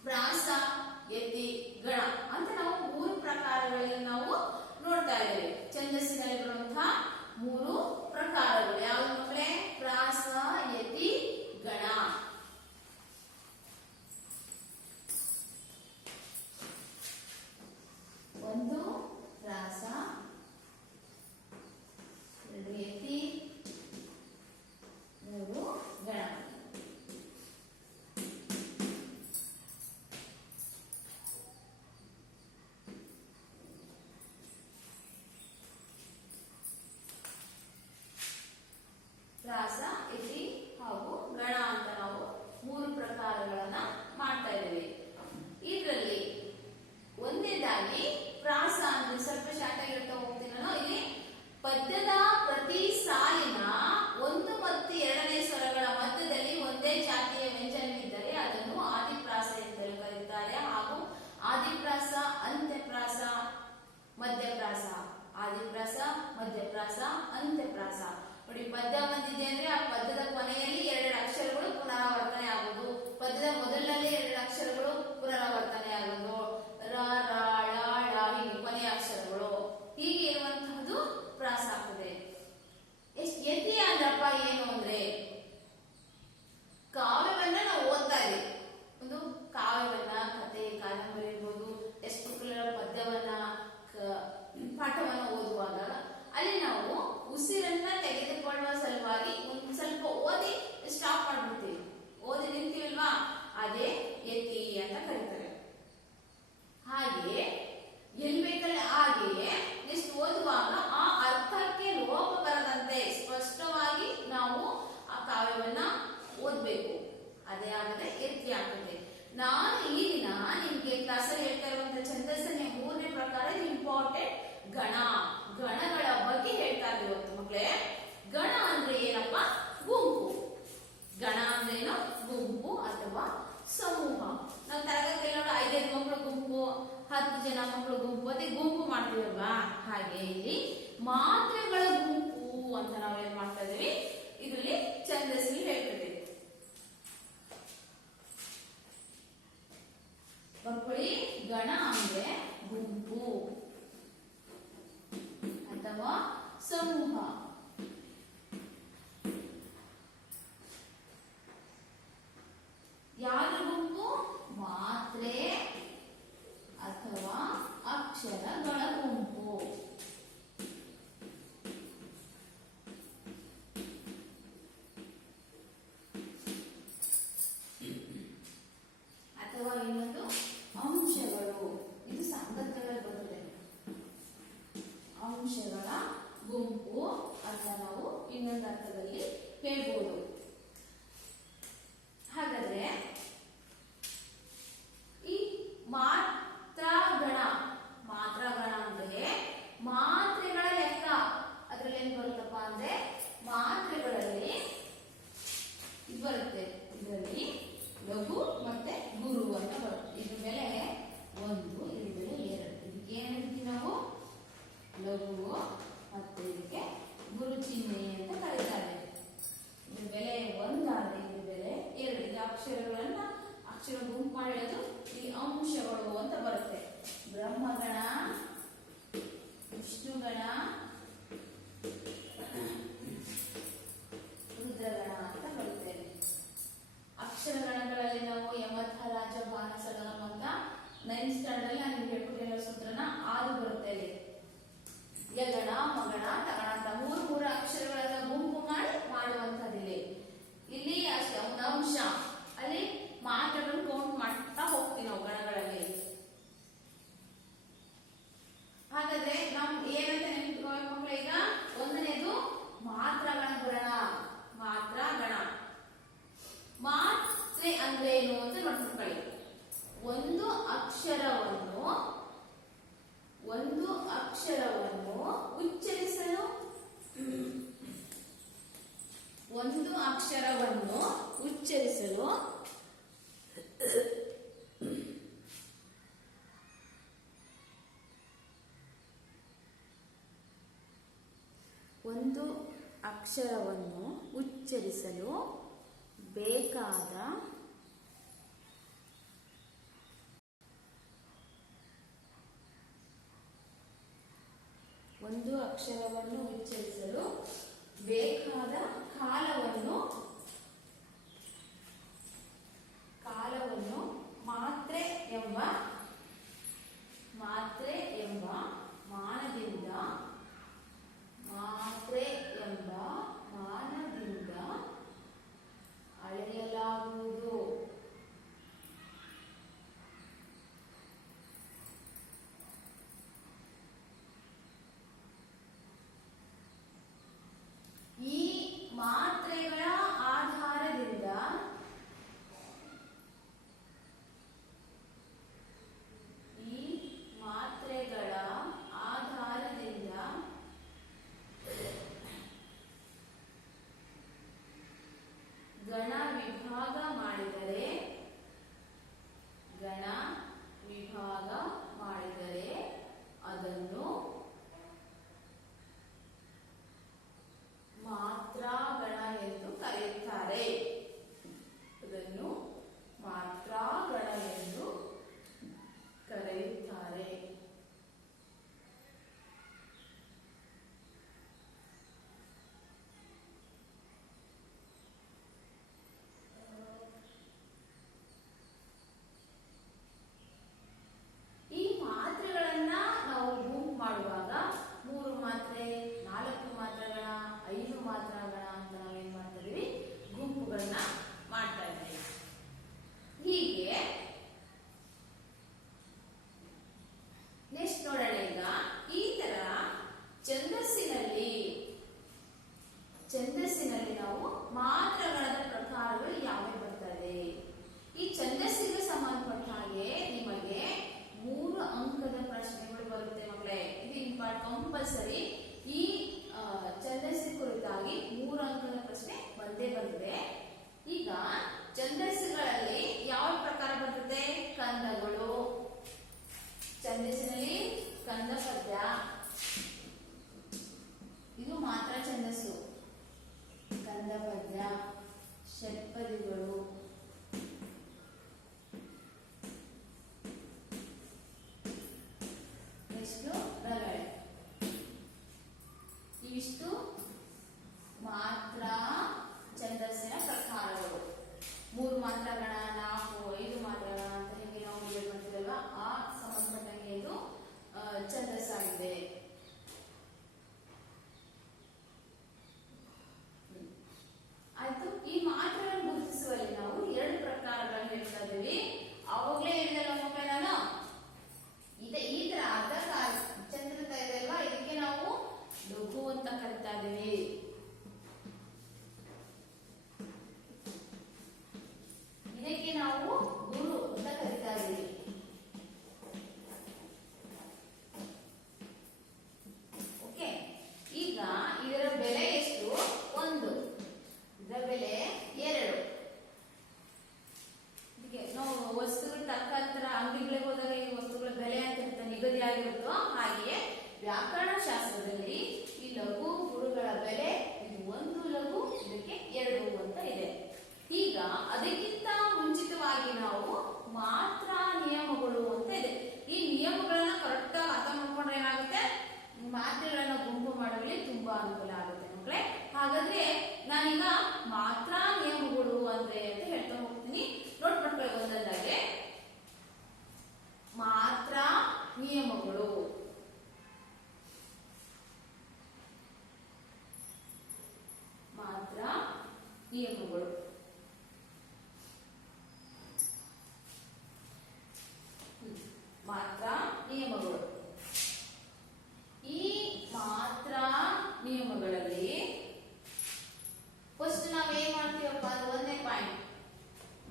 ಪ್ರಾಸ ಯತಿ ಗಣ ಅಂತ ನಾವು 3 ಪ್ರಕಾರಗಳಲ್ಲಿ ನಾವು ನೋಡ್ತಾ ಇದ್ದೇವೆ. ಛಂದಸ್ಸಿನಲ್ಲಿ ಬರುವಂತಹ 3 ಪ್ರಕಾರಗಳು ಯಾವುದು ಮಕ್ಕಳೇ? ಪ್ರಾಸ ಯತಿ ಗಣ. ಒಂದು ಪ್ರಾಸ, 2 ಯತಿ, 3 ಗಣ. ಪ್ರಾಸ ಯತಿ ಹಾಗೂ ಗಣ ಅಂತ ನಾವು 3 ಪ್ರಕಾರಗಳನ್ನ ಮಾಡ್ತಾ ಇದ್ದೇವೆ. ಇದರಲ್ಲಿ ಒಂದನೇದಾಗಿ ಪ್ರಾಸ ಅಂದ್ರೆ ಸ್ವಲ್ಪ ಶಾರ್ಟ್ ಆಗಿ ಹೇಳ್ತಾ ಹೋಗ್ತೀನಿ ನಾನು. ಇಲ್ಲಿ ಪದ್ಯದ ಪ್ರತಿ ಸಾಲಿನ 1 ಮತ್ತು 2ನೇ ಸ್ವರಗಳ ಮಧ್ಯದಲ್ಲಿ ಒಂದೇ ಜಾತಿಯ ವ್ಯಂಜನವಿದ್ದರೆ ಅದನ್ನು ಆದಿಪ್ರಾಸ ಎಂದಲೂ ಕರೆಯುತ್ತಾರೆ. ಹಾಗೂ ಆದಿಪ್ರಾಸ, ಅಂತ್ಯಪ್ರಾಸ, ಮಧ್ಯಪ್ರಾಸ. ಆದಿಪ್ರಾಸ, ಮಧ್ಯಪ್ರಾಸ, ಅಂತ್ಯಪ್ರಾಸ. ನೋಡಿ, ಪದ್ಯ ಬಂದಿದೆ ಅಂದ್ರೆ ಆ ಪದ್ಯದ ಕೊನೆಯಲ್ಲಿ 2 ಅಕ್ಷರಗಳು ಪುನರಾವರ್ತನೆ ಆಗುವುದು, ಪದ್ಯದ ಮೊದಲನೇ 2 ಅಕ್ಷರಗಳು ಪುನರಾವರ್ತನೆ ಆಗುವುದು, ರ ರ ಳ ಳ ಹೀಗೆ ಕೊನೆಯ ಅಕ್ಷರಗಳು ಹೀಗೆ ಇರುವಂತಹದ್ದು ಪ್ರಾಸ ಆಗ್ತದೆ. ಯತಿ ಅಂದ್ರಪ್ಪ ಏನು ಅಂದ್ರೆ ಕಾವ್ಯವನ್ನ ನಾವು ಓದ್ತಾ ಇದ್ದೀವಿ. ಒಂದು ಕಾವ್ಯವನ್ನ, ಕಥೆ, ಕಾದಂಬರಿ ಇರ್ಬೋದು, ಟೆಕ್ಸ್ಟ್ ಬುಕ್ ಪದ್ಯವನ್ನ, ಪಾಠವನ್ನ ಓದುವಾಗ ಅಲ್ಲಿ ನಾವು ಉಸಿರನ್ನ ತೆಗೆದುಕೊಳ್ಳುವ ಸಲುವಾಗಿ ಒಂದ್ ಸ್ವಲ್ಪ ಓದಿ ಸ್ಟಾಪ್ ಮಾಡ್ಬಿಡ್ತೀವಿ, ಓದಿ ನಿಂತೀವಲ್ವಾ, ಅದೇ ಯತಿ ಅಂತ ಕರೀತಾರೆ. ಹಾಗೆಯೇ ಎಲ್ಲಿ ಬೇಕಲ್ಲಿ ಹಾಗೆಯೇ ನೆಕ್ಸ್ಟ್ ಓದುವಾಗ ಆ ಅರ್ಥಕ್ಕೆ ಲೋಪ ಬರದಂತೆ ಸ್ಪಷ್ಟವಾಗಿ ನಾವು ಆ ಕಾವ್ಯವನ್ನ ಓದ್ಬೇಕು. ಅದೇ ಆಗದೆ ಯತಿ ಆಗ್ತದೆ. ನಾನು ಈ ದಿನ ನಿಮ್ಗೆ ಕ್ಲಾಸಲ್ಲಿ ಹೇಳ್ತಾ ಇರುವಂತಹ ಛಂದಸ್ಸಿನ 3ನೇ ಪ್ರಕಾರ ಇಂಪಾರ್ಟೆಂಟ್ ಗಣ, ಗಣಗಳ ಬಗ್ಗೆ ಹೇಳ್ತಾ ಇದ್ದೀವಿ ಇವತ್ತು ಮಕ್ಕಳೇ. ಗಣ ಅಂದ್ರೆ ಏನಪ್ಪ? ಗುಂಪು. ಗಣ ಅಂದ್ರೆ ಏನು? ಗುಂಪು ಅಥವಾ ಸಮೂಹ. ನಾವು ತರಗತಿಯಲ್ಲಿ 5 ಮಕ್ಕಳು ಗುಂಪು, 10 ಜನ ಮಕ್ಕಳು ಗುಂಪು, ಅದೇ ಗುಂಪು ಮಾಡ್ತೀವಲ್ವಾ, ಹಾಗೆ ಇಲ್ಲಿ ಮಾತ್ರೆಗಳ ಗುಂಪು ಅಂತ ನಾವು ಏನ್ ಮಾಡ್ತಾ ಇದೀವಿ, ಇದರಲ್ಲಿ ಛಂದಸ್ಸಲ್ಲಿ ಹೇಳ್ತಿದ್ದೀವಿ. ಬರ್ಕೊಳ್ಳಿ, ಗಣ ಅಂದ್ರೆ ಗುಂಪು ಅಥವಾ ಸಮೂಹ. ಯಾರ ಗುಂಪು? ಮಾತ್ರೆ ಅಥವಾ ಅಕ್ಷರಗಳ ಗುಂಪು. ಅಥವಾ ಇನ್ನೊಂದು ಅಂಶಗಳು. ಇದು ಸಂಗತಿಗಳಲ್ಲಿ ಬರುತ್ತದೆ. ಅಂಶಗಳ ಗುಂಪು ಅಂತ ನಾವು ಇನ್ನೊಂದು ಅರ್ಥದಲ್ಲಿ ಹೇಳ್ಬೋದು. ಹಾಗಾದ್ರೆ ಈ ಮಾತ್ರಾಗಣ, ಮಾತ್ರಾಗಣ ಅಂದ್ರೆ ಮಾತ್ರೆಗಳ ಲೆಕ್ಕ. ಅದ್ರಲ್ಲಿ ಏನ್ ಬರುತ್ತಪ್ಪ ಅಂದ್ರೆ ಮಾತ್ರೆಗಳಲ್ಲಿ ಇದು ಬರುತ್ತೆ, ಇದರಲ್ಲಿ ಲಘು ಮತ್ತೆ ಗುರು ಅಂತ ಬರುತ್ತೆ. ಇದ್ರ ಬೆಲೆ 1, ಇದ್ರ ಬೆಲೆ 2. ಇದಕ್ಕೆ ಏನ್ ಹೇಳ್ತೀವಿ ನಾವು? ಲಘು ಮತ್ತೆ ಇದಕ್ಕೆ ಗುರು ಚಿಹ್ನೆ ಅಂತ ಕರೀತಾರೆ. ಇದ್ರ ಬೆಲೆ 1 ಆದ್ರೆ ಇದ್ರ ಬೆಲೆ 2. ಈ ಅಕ್ಷರಗಳನ್ನು ಅಕ್ಷರವನ್ನು ಉಚ್ಚರಿಸಲು ಒಂದು ಅಕ್ಷರವನ್ನು ಉಚ್ಚರಿಸಲು ಬೇಕಾದ ಕಾಲವನ್ನು ಮಾತ್ರೆ ಎಂಬ ಮಾನದಿಂದ ಅಳೆಯಲಾಗುವುದು. ಈ ಮಾತ್ರೆಗಳ ಆಧಾರದಿಂದ ಗಣ ವಿಭಾಗ ಮಾಡಿದರೆ ಅದನ್ನು ಮಾತ್ರಾಗಣ ಎಂದು ಕರೆಯುತ್ತಾರೆ. ಈ ಮಾತ್ರೆಗಳನ್ನ ನಾವು ಗುಂಪು ಮಾಡುವಾಗ 3 ಮಾತ್ರೆ, 4 ಮಾತ್ರೆಗಳ, 5 ಮಾತ್ರೆಗಳ ಅಂತ ನಾವೇನ್ ಮಾಡ್ತಾ ಇದೀವಿ, ಗುಂಪುಗಳನ್ನ ಮಾಡ್ತಾ ಇದ್ದೀವಿ. ಹೀಗೆ ನೆಕ್ಸ್ಟ್ ನೋಡೋಣ. ಈಗ ಈ ತರ ಛಂದಸ್ಸಿನಲ್ಲಿ ನಾವು ಮಾತ್ರೆಗಳ ಪ್ರಕಾರಗಳು ಯಾವ್ಯಾವ ಬರ್ತದೆ. ಈ ಛಂದಸ್ಸಿಗೆ ಸಂಬಂಧಪಟ್ಟ ಹಾಗೆ ನಿಮಗೆ 3 ಅಂಕದ ಪ್ರಶ್ನೆಗಳು ಬರುತ್ತೆ ಮಕ್ಕಳೇ. ಇದು ಕಂಪಲ್ಸರಿ. ಈ ಛಂದಸ್ಸು ಕುರಿತಾಗಿ 3 ಅಂಕದ ಪ್ರಶ್ನೆ ಬಂದೇ ಬರ್ತದೆ. ಈಗ ಛಂದಸ್ಸುಗಳಲ್ಲಿ ಯಾವ ಪ್ರಕಾರ ಬರ್ತದೆ? ಕಂದಗಳು. ಛಂದಸ್ಸಿನಲ್ಲಿ ಕಂದ ಪದ್ಯ, ಇದು ಮಾತ್ರ ಛಂದಸ್ಸು. ಕಂದ ಪದ್ಯ, ಷಟ್ಪದಿಗಳು, ರಗಳೆ. ಇವಿಷ್ಟು ಮಾತ್ರ ಛಂದಸ್ಸಿನ ಪ್ರಕಾರಗಳು. 3 ಮಾತ್ರಗಳ, 4, 5 ಮಾತ್ರಗಳ ಅಂತ ಹೇಗೆ ನಾವು ಡಿವೈಡ್ ಮಾಡ್ತೀವಲ್ವಾ, ಆ ಸಂಬಂಧಪಟ್ಟಂಗೆ ಇದು ಛಂದಸ್ಸಾಗಿದೆ. ಆಯ್ತು. ಈ ಮಾತ್ರಗಳನ್ನು ಗುರುತಿಸುವಲ್ಲಿ ನಾವು 2 ಪ್ರಕಾರಗಳನ್ನು ಹೇಳ್ತಾ ಇದ್ದೀವಿ. ಅವಾಗಲೇ ಹೇಳಿದಲ್ಲ ಮಕ್ಕಳೇ ನಾನು, ಈ ತರ ಅರ್ಧ ಚಂದ್ರತ ಇದೆ ಅಲ್ವಾ, ಇದಕ್ಕೆ ನಾವು ಲಘು ಅಂತ ಕರಿತಾ ಇದ್ದೀವಿ. ಇದಕ್ಕೆ ನಾವು ಗುರು ಅಂತ ಕರಿತಾ ಇದ್ದೀವಿ. ಓಕೆ. ಈಗ ಇದರ ಬೆಲೆ ಎಷ್ಟು? 1. ಇದರ ಬೆಲೆ 2. ನಾವು ವಸ್ತುಗಳ ತಕ್ಕಂತರ ಅಂಗಡಿಗಳಿಗೆ ಹೋದಾಗ ಈ ವಸ್ತುಗಳ ಬೆಲೆ ಅಂತ ನಿಗದಿ ಆಗಿರುತ್ತೋ ಹಾಗೆಯೇ ವ್ಯಾಕರಣ ಶಾಸ್ತ್ರದಲ್ಲಿ ಈ ಲಘು ಗುರುಗಳ ಬೆಲೆ ಇದು 1 ಲಘು, ಇದಕ್ಕೆ 2 ಅಂತ ಇದೆ. ಈಗ ಅದಕ್ಕಿಂತ ಮುಂಚಿತವಾಗಿ ನಾವು ಮಾತ್ರ ನಿಯಮಗಳು ಅಂತ ಇದೆ. ಈ ನಿಯಮಗಳನ್ನ ಕರೆಕ್ಟ್ ಆಗಿ ಅರ್ಥ ಮಾಡ್ಕೊಂಡ್ರೆ ಏನಾಗುತ್ತೆ, ಮಾತ್ರೆಗಳನ್ನ ಗುಂಪು ಮಾಡುವಲ್ಲಿ ತುಂಬಾ ಅನುಕೂಲ ಆಗುತ್ತೆ ಮಕ್ಕಳೇ. ಹಾಗಾದ್ರೆ ನಾನೀಗ ಮಾತ್ರ ನಿಯಮಗಳು ಅಂದ್ರೆ ಅಂತ ಹೇಳ್ತಾ ಹೋಗ್ತೀನಿ. ನೋಟ್ ಮಾಡ್ಕೊಳ್ಳಿ ಒಂದೊಂದಾಗೆ. ಮಾತ್ರ ನಿಯಮಗಳು. ಮಾತ್ರ ನಿಯಮಗಳು. ಮಾತ್ರ ನಿಯಮಗಳು. ಈ ಮಾತ್ರ ನಿಯಮಗಳಲ್ಲಿ ಫಸ್ಟ್ ನಾವೇನ್ ಮಾಡ್ತೀವಪ್ಪ ಅಂದ್ರೆ 1ನೇ ಪಾಯಿಂಟ್,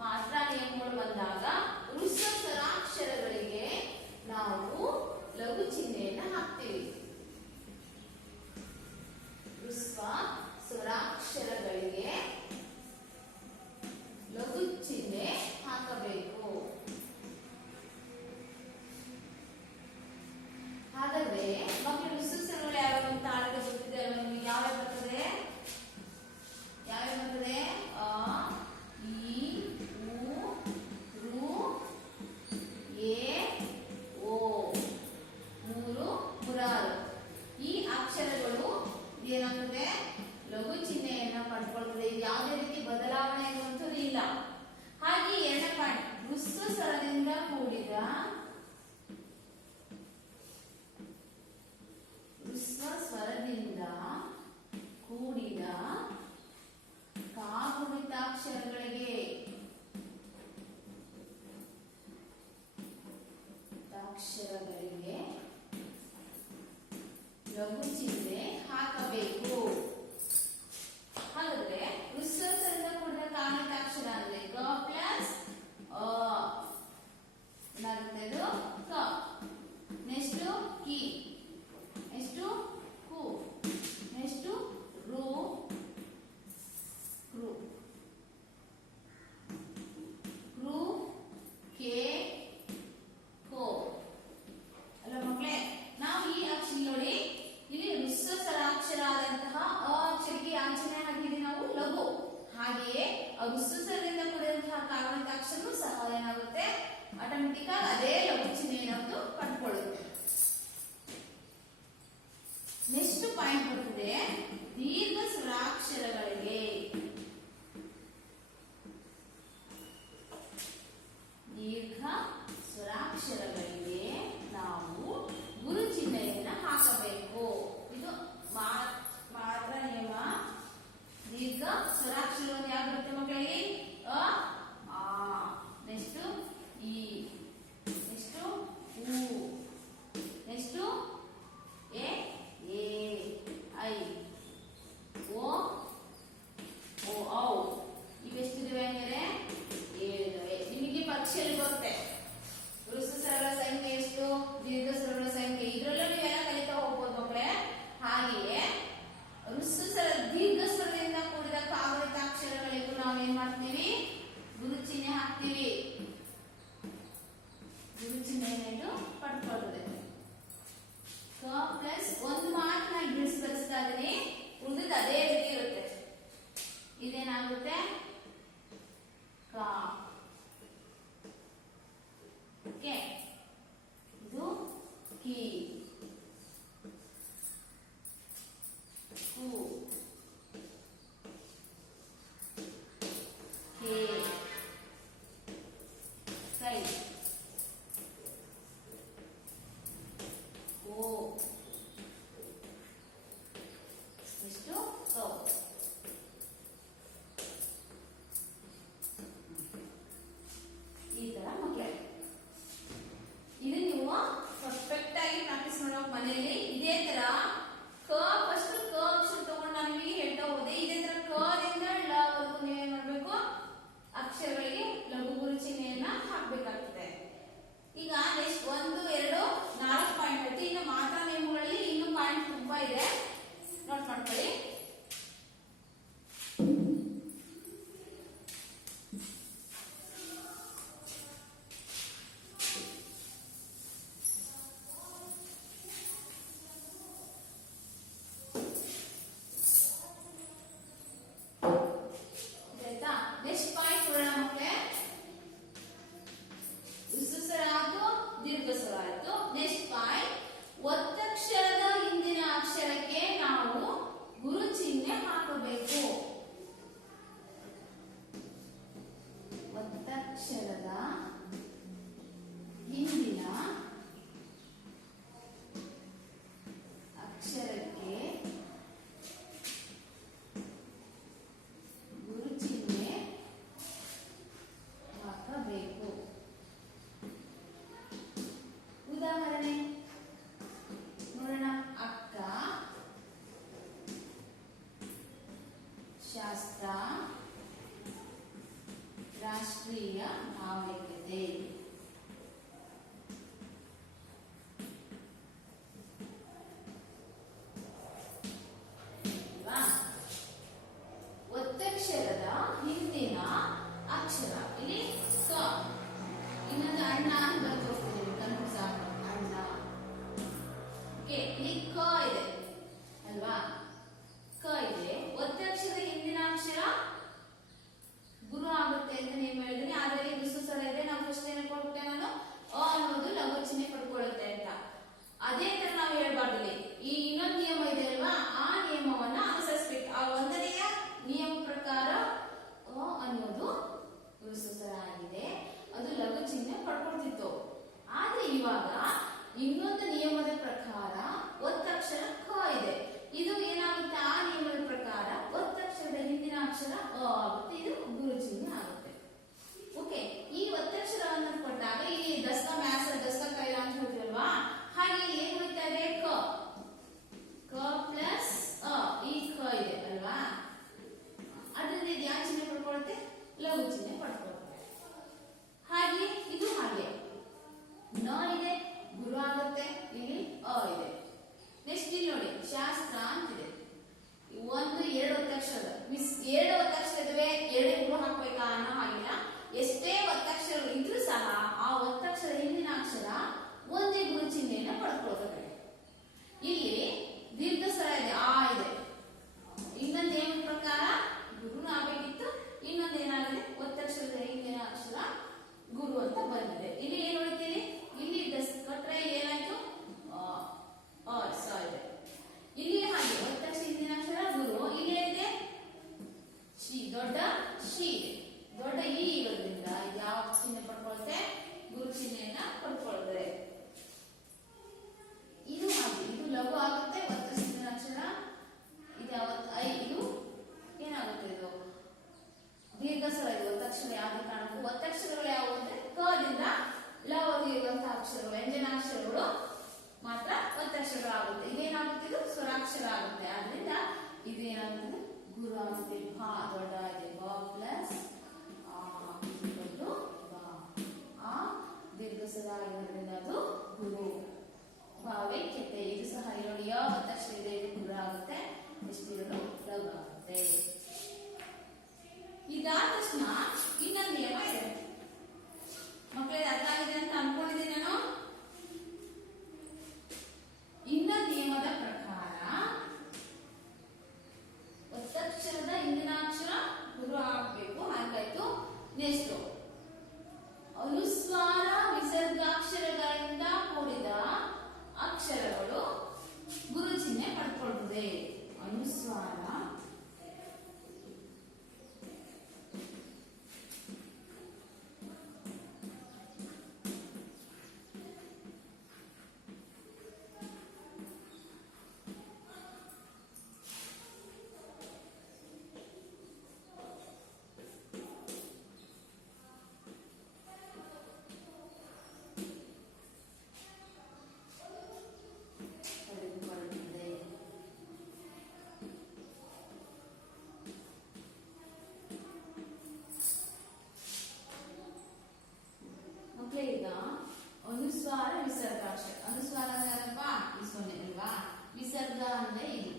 ಮಾತ್ರ ನಿಯಮಗಳು ಬಂದಾಗ ಋಸ್ವ ಸ್ವರಾಕ್ಷರಗಳಿಗೆ ನಾವು ಲಘು ಏನಾಗ್ತದೆ, ಲಘು ಚಿಹ್ನೆಯನ್ನ ಪಡ್ಕೊಳ್ತದೆ. ಇದು ಯಾವುದೇ ರೀತಿ ಬದಲಾವಣೆ ಅನ್ನುವಂಥದ್ದು ಇಲ್ಲ. ಹಾಗೆ ಎರಡನೇ ಪಾಯಿಂಟ್, ಹ್ರಸ್ವ ಸ್ವರದಿಂದ ಕೂಡಿದ ಕಾಗುಣಿತಾಕ್ಷರಗಳಿಗೆ ಲಘು ಚಿಹ್ನೆ ಹಾಕಬೇಕು. ಹಾಗಾದ್ರೆ ಹ್ರಸ್ವ ಸ್ವರದಿಂದ ಕೂಡಿದ ಕಾಗುಣಿತಾಕ್ಷರ ಅಂದ್ರೆ ಗ ಪ್ಲಸ್ ಏನಾಗುತ್ತೆ, ಕ. ನೆಕ್ಸ್ಟ್ ಕಿ, ನೆಕ್ಸ್ಟ್ ಕು, ನೆಕ್ಸ್ಟ್ ರು, ರು, ರು, ಕೆ, ಕೋ. ಅಲ್ಲ ಮಕ್ಕಳೇ, ನಾವು ಈ ಅಕ್ಷರ ನೋಡಿ, ಇಲ್ಲಿ ಹ್ರಸ್ವ ಸ್ವರಾಕ್ಷರ ಆದಂತಹ ಅ ಅಕ್ಷರಕ್ಕೆ ಆಂಜನೇಯ ಹಾಕಿದ್ರೆ ನಾವು ಲಘು. ಹಾಗೆಯೇ ಹ್ರಸ್ವ ಸ್ವರದಿಂದ ಕೂಡಿದಂತಹ ಕಾಗುಣಿತಾಕ್ಷರವೂ ಸಹ ಏನಾಗುತ್ತೆ, ಆಟೋಮೆಟಿಕ್ ಆಗಿ ಅದೇ ಲಘು ಚಿಹ್ನೆಯನ್ನು ಪಡ್ಕೊಳ್ಳುತ್ತೆ. ನೆಕ್ಸ್ಟ್ ಪಾಯಿಂಟ್ ಬರ್ತದೆ, ದೀರ್ಘ ಸ್ವರಾಕ್ಷರಗಳಿಗೆ ನಾವು ಗುರು ಚಿಹ್ನೆಯನ್ನ ಹಾಕಬೇಕು. ಇದು ಮಾತ್ರ ನಿಯಮ. ದೀರ್ಘ ಸ್ವರಾಕ್ಷರವನ್ನು ಯಾವ್ದು ಬರುತ್ತೆ ಮಕ್ಕಳಿಗೆ, ಅ, ಆ, ನೆಕ್ಸ್ಟ್ ಈ, ನೆಕ್ಸ್ಟ್ ಉ, ನೆಕ್ಸ್ಟ್ ಎ, ಐ, ಓ, ಔ. ಇವೆಷ್ಟಿವೆ ಅಂದರೆ 7 ಇದಾವೆ. ನಿಮಗೆ ಪರೀಕ್ಷೆಯಲ್ಲಿ ಬರುತ್ತೆ ಹ್ರಸ್ವ ಸ್ವರಗಳ ಸಂಖ್ಯೆ ಎಷ್ಟು, ದೀರ್ಘ ಸ್ವರಗಳ ಸಂಖ್ಯೆ, ಇದರಲ್ಲೂ ನೀವೆಲ್ಲ ಕಲಿತಾ ಹೋಗ್ಬೋದು ಮಕ್ಕಳೇ. ಹಾಗೆಯೇ ಹ್ರಸ್ವ ಸ್ವರ ದೀರ್ಘ ಸ್ವರದಿಂದ ಕೂಡಿದ ಕಾಗುಣಿತಾಕ್ಷರಗಳಿಗೂ ನಾವೇನ್ ಮಾಡ್ತೀವಿ, ಗುರು ಚಿಹ್ನೆ ಹಾಕ್ತೀವಿ. ಗುರು ಚಿಹ್ನೆಯನ್ನು ಪಡ್ಕೊಳ್ಳುತ್ತದೆ. ಕ ಪ್ಲಸ್ ಒಂದು ಮಾತ್ರ ನಾನು ಬಿಡಿಸ್ತಾ ಇದೀನಿ, ಉಳಿದಿದ್ದು ಅದೇ ರೀತಿ ಇರುತ್ತೆ. ಇದೇನಾಗುತ್ತೆ, ಕ. ಓಕೆ, ಇದು ಕಿ, ಕು, ಕೆ, ಕೈ, ಓ, ಎಷ್ಟು ಕೌ. ಈ ತರ ಮಕ್ಕಳೇ, ಇದು ನೀವು ಪರ್ಫೆಕ್ಟ್ ಆಗಿ ಪ್ರಾಕ್ಟೀಸ್ ಮಾಡೋ ಮನೆಯಲ್ಲಿ. ಇದೇ ತರ ಕ ಫಸ್ಟ್ ಕ ಅಕ್ಷರ ತಗೊಂಡು ನಾನು ನಿಮಗೆ ಹೇಳ್ತಾ ಹೋದೆ. ಇದೇ ತರ ಕದಿಂದ ಳ ವರೆಗೂ ನೀವೇನ್ ಮಾಡ್ಬೇಕು, ಅಕ್ಷರಗಳಿಗೆ ಲಘು ಗುರು ಚಿಹ್ನೆಯನ್ನ ಹಾಕ್ಬೇಕಾಗ್ತದೆ. ಈಗ ನೆಕ್ಸ್ಟ್ 1, 2, 4 ಪಾಯಿಂಟ್ ಆಯ್ತು. ಇನ್ನು ಮಾತ್ರ ನಿಯಮಗಳಲ್ಲಿ ಇನ್ನೂ ಪಾಯಿಂಟ್ ತುಂಬಾ ಇದೆ, ನೋಟ್ ಮಾಡ್ಕೊಳ್ಳಿ. ನೆಕ್ಸ್ಟ್ ಪಾಯಿಂಟ್ ನೋಡೋಣ ಮಕ್ಕಳೇ. ಹ್ರಸ್ವ ಸ್ವರ ಆಯ್ತು, ದೀರ್ಘ ಸ್ವರ ಆಯ್ತು. ನೆಕ್ಸ್ಟ್ ಪಾಯಿಂಟ್, ಒತ್ತಕ್ಷರದ ಹಿಂದಿನ ಅಕ್ಷರಕ್ಕೆ ನಾವು ಗುರು ಚಿಹ್ನೆ ಹಾಕಬೇಕು. ಒತ್ತಕ್ಷರದ ಹಿಂದಿನ ಅಕ್ಷರಕ್ಕೆ ಗುರು ಚಿಹ್ನೆ ಹಾಕಬೇಕು. ಉದಾಹರಣೆ ನೋಡೋಣ. ಅಕ್ಕ, ಶಾಸ್ತ್ರ, ರಾಷ್ಟ್ರೀಯ ಭಾವೈಕ್ಯತೆ. ಒತ್ತಕ್ಷರದ ಹಿಂದಿನ ಅಕ್ಷರ ಇಲ್ಲಿ ಕ. ಇನ್ನೊಂದು ಅಣ್ಣ ಅಂತ ತೋರಿಸ್ತೀನಿ, ಕನ್ಫ್ಯೂಸ್ ಆಗ್ತದೆ. ಅಣ್ಣ. ಓಕೆ, ಇಲ್ಲಿ ಕ ಇದೆ ಅಲ್ವಾ, ಕ ಇದೆ. ಒತ್ತಕ್ಷರದ ಹಿಂದಿನ ಅಕ್ಷರ ಗುರು ಆಗುತ್ತೆ ಅಂತ ನೀವು ಹೇಳಿದ್ರೆ, ಆದ್ರೆ ಹ್ರಸ್ವ ಸ್ವರ ಇದೆ. ನಾವು ಫಸ್ಟ್ ಏನಕ್ಕೆ ಯಾವುದೇ ಕಾರಣಕ್ಕೂ ಒತ್ತಕ್ಷರಗಳು ಯಾವುವು ಅಂದ್ರೆ ಕದಿಂದ ಲವರೆಗೆ ಇರುವಂತಹ ಅಕ್ಷರಗಳು, ವ್ಯಂಜನಾಕ್ಷರಗಳು ಮಾತ್ರ ಒತ್ತಕ್ಷರಗಳಾಗುತ್ತೆ. ಇದೇನಾಗುತ್ತೆ, ಇದು ಸ್ವರಾಕ್ಷರ ಆಗುತ್ತೆ. ಆದ್ರಿಂದ ಇದು ಏನಾಗುತ್ತೆ, ಗುರು ಆಗುತ್ತೆ. ಭಾ ದೊಡ್ಡ ಇದೆ, ಬ ಪ್ಲಸ್ ಆ ದೀರ್ಘ ಸದಾ ಇರೋದ್ರಿಂದ ಅದು ಗುರು. ಭಾವೈಕ್ಯತೆ ಇದು ಸಹ ನೋಡಿ ಯಾವ ಒತ್ತಕ್ಷರ ಇದೆ, ಇದು ಗುರು ಆಗುತ್ತೆ. ಎಷ್ಟಿರೋದು ಲಘು ಆಗುತ್ತೆ. ಇದಾದ ತಕ್ಷಣ ಇನ್ನೊಂದು ನಿಯಮ ಇದೆ ಮಕ್ಕಳಿಗೆ, ಅರ್ಥ ಆಗಿದೆ ಅಂತ ಅನ್ಕೊಂಡಿದ್ದೀನಿ ನಾನು. ಇನ್ನೊಂದು ನಿಯಮದ ಪ್ರಕಾರ ಒತ್ತಕ್ಷರದ ಹಿಂದಿನ ಅಕ್ಷರ ಗುರು ಆಗಬೇಕು. ಹಾಗಾಯ್ತು. ನೆಕ್ಸ್ಟ್ ಅನುಸ್ವಾರ ವಿಸರ್ಗಾಕ್ಷರಗಳಿಂದ ಕೂಡಿದ ಅಕ್ಷರಗಳು ಗುರು ಚಿಹ್ನೆ ಪಡ್ಕೊಳ್ಳುತ್ತದೆ. ಅನುಸ್ವಾರ ಈಗ ಅನುಸ್ವಾರ ವಿಸರ್ಗಾಕ್ಷರ. ಅನುಸ್ವಾರ ಅಂದ್ರೆ ಈ ಸೊನ್ನೆ ಅಲ್ವಾ, ವಿಸರ್ಗ ಅಂದ್ರೆ ಇದು.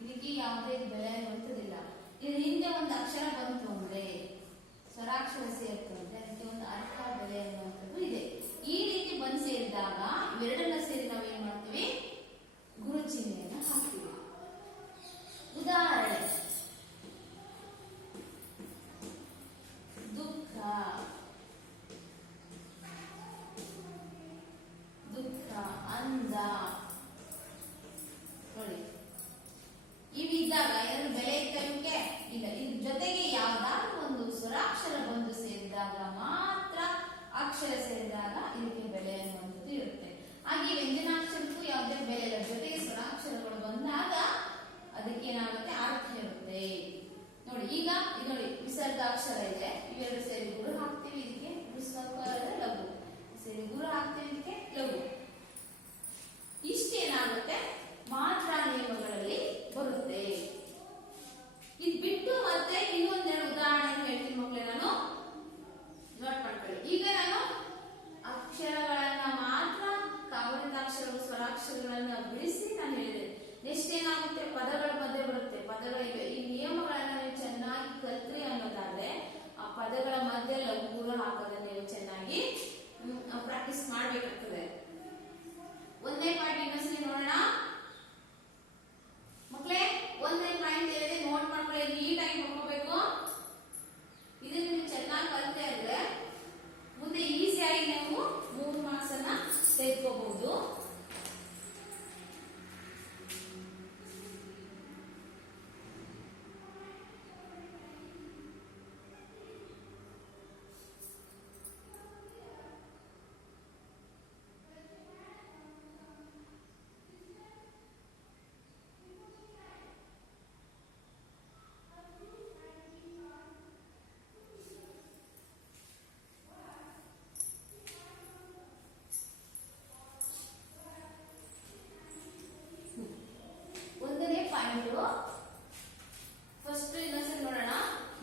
ಇದಕ್ಕೆ ಯಾವುದೇ ಬೆಲೆ ಇರುವಂತದಿಲ್ಲ. ಇದು ಹಿಂದೆ ಒಂದು ಅಕ್ಷರ ಬಂತು ಅಂದ್ರೆ ಸ್ವರಾಕ್ಷರ ಸೇರ್ತು ಅಂದ್ರೆ ಅದಕ್ಕೆ ಒಂದು ಅರ್ಥ ಬೆಲೆ ಅನ್ನುವಂಥದ್ದು ಇದೆ. ಈ ರೀತಿ ಬಂದು ಸೇರಿದಾಗ ಇವೆರಡನ್ನ ಸೇರಿ ನಾವು ಏನ್ ಮಾಡ್ತೀವಿ, ಗುರು ಚಿಹ್ನೆಯನ್ನ ಹಾಕ್ತೀವಿ. ಉದಾಹರಣೆ ದುಃಖ, ಅಂದ ನೋಡಿ. ಇವಿದ್ದಾಗ ಏನಾದ್ರು ಬೆಲೆ ಇದ್ದಕ್ಕೆ ಇಲ್ಲ. ಇದ್ರ ಜೊತೆಗೆ ಯಾವ್ದಾದ್ರು ಒಂದು ಸ್ವರಾಕ್ಷರ ಬಂದು ಸೇರಿದಾಗ ಮಾತ್ರ, ಅಕ್ಷರ ಸೇರಿದಾಗ ಇದಕ್ಕೆ ಬೆಲೆ ಅನ್ನುವಂಥದ್ದು ಇರುತ್ತೆ. ಹಾಗೆ ವ್ಯಂಜನಾಕ್ಷರಕ್ಕೂ ಯಾವುದೇ ಬೆಲೆ ಇಲ್ಲ. ಜೊತೆಗೆ ಸ್ವರಾಕ್ಷರಗಳು ಬಂದಾಗ ಅದಕ್ಕೆ ಏನಾಗುತ್ತೆ, ಅರ್ಥ ಇರುತ್ತೆ. ನೋಡಿ ಈಗ ಇದು ನೋಡಿ, ವಿಸರ್ಗಾಕ್ಷರ ಇದೆ, ಇವೆರಡು ಸೇರಿ ಗುರು ಹಾಕ್ತೀವಿ. ಇದಕ್ಕೆ ಲಘು ಸೇರಿ ಗುರು ಹಾಕ್ತೀವಿ, ಇದಕ್ಕೆ ಲಘು. ಇಷ್ಟೇನಾಗುತ್ತೆ, ಮಾತ್ರಾ ನಿಯಮಗಳಲ್ಲಿ ಬರುತ್ತೆ. ಇದು ಬಿಟ್ಟು ಮತ್ತೆ ಇನ್ನೊಂದೆರಡು ಉದಾಹರಣೆ ಹೇಳ್ತೀನಿ ಮಕ್ಕಳೇ, ನಾನು ನೋಟ್ ಮಾಡ್ಕೊಳ್ಳಿ. ಈಗ ನಾನು ಅಕ್ಷರಗಳನ್ನ ಮಾತ್ರ, ಕಾಗುಣಿತಾಕ್ಷರಗಳು ಸ್ವರಾಕ್ಷರಗಳನ್ನ ಬಿಡಿಸಿ ನಾನು ಹೇಳಿದೆ. ನೆಕ್ಸ್ಟ್ ಏನಾಗುತ್ತೆ, ಪದಗಳ ಮಧ್ಯೆ ಬರುತ್ತೆ. ಪದಗಳಿವೆ. ಈ ನಿಯಮಗಳನ್ನ ನೀವು ಚೆನ್ನಾಗಿ ಕಲ್ತ್ರಿ ಅನ್ನೋದಾದ್ರೆ ಆ ಪದಗಳ ಮಧ್ಯೆ ಲಘು ಗುರು ಹಾಕೋದನ್ನ ನೀವು ಚೆನ್ನಾಗಿ ಪ್ರಾಕ್ಟೀಸ್ ಮಾಡ್ಬೇಕಾಗ್ತದೆ. ಒಂದೇ ಪಾಯಿಂಟ್ ಇನ್ನೊಂದ್ಸಲಿ ನೋಡೋಣ ಮಕ್ಕಳೇ. ಒಂದೇ ಪಾಯಿಂಟ್ ಹೇಳಿದೆ, ನೋಟ್ ಮಾಡ್ಕೊಳ್ಳಿ, ನೀಟಾಗಿ ನೋಡ್ಕೋಬೇಕು. ಇದನ್ನ ನೀವು ಚೆನ್ನಾಗಿ ಕಲಿತೆ ಅಂದ್ರೆ ಮುಂದೆ ಈಸಿಯಾಗಿ ನೀವು 3 ಮಾರ್ಕ್ಸ್ ಅನ್ನ ತೆಗೆದುಕೋಬಹುದು. ಫಸ್ಟ್ ಇನ್ನೊಂದ್ಸರಿ ನೋಡೋಣ.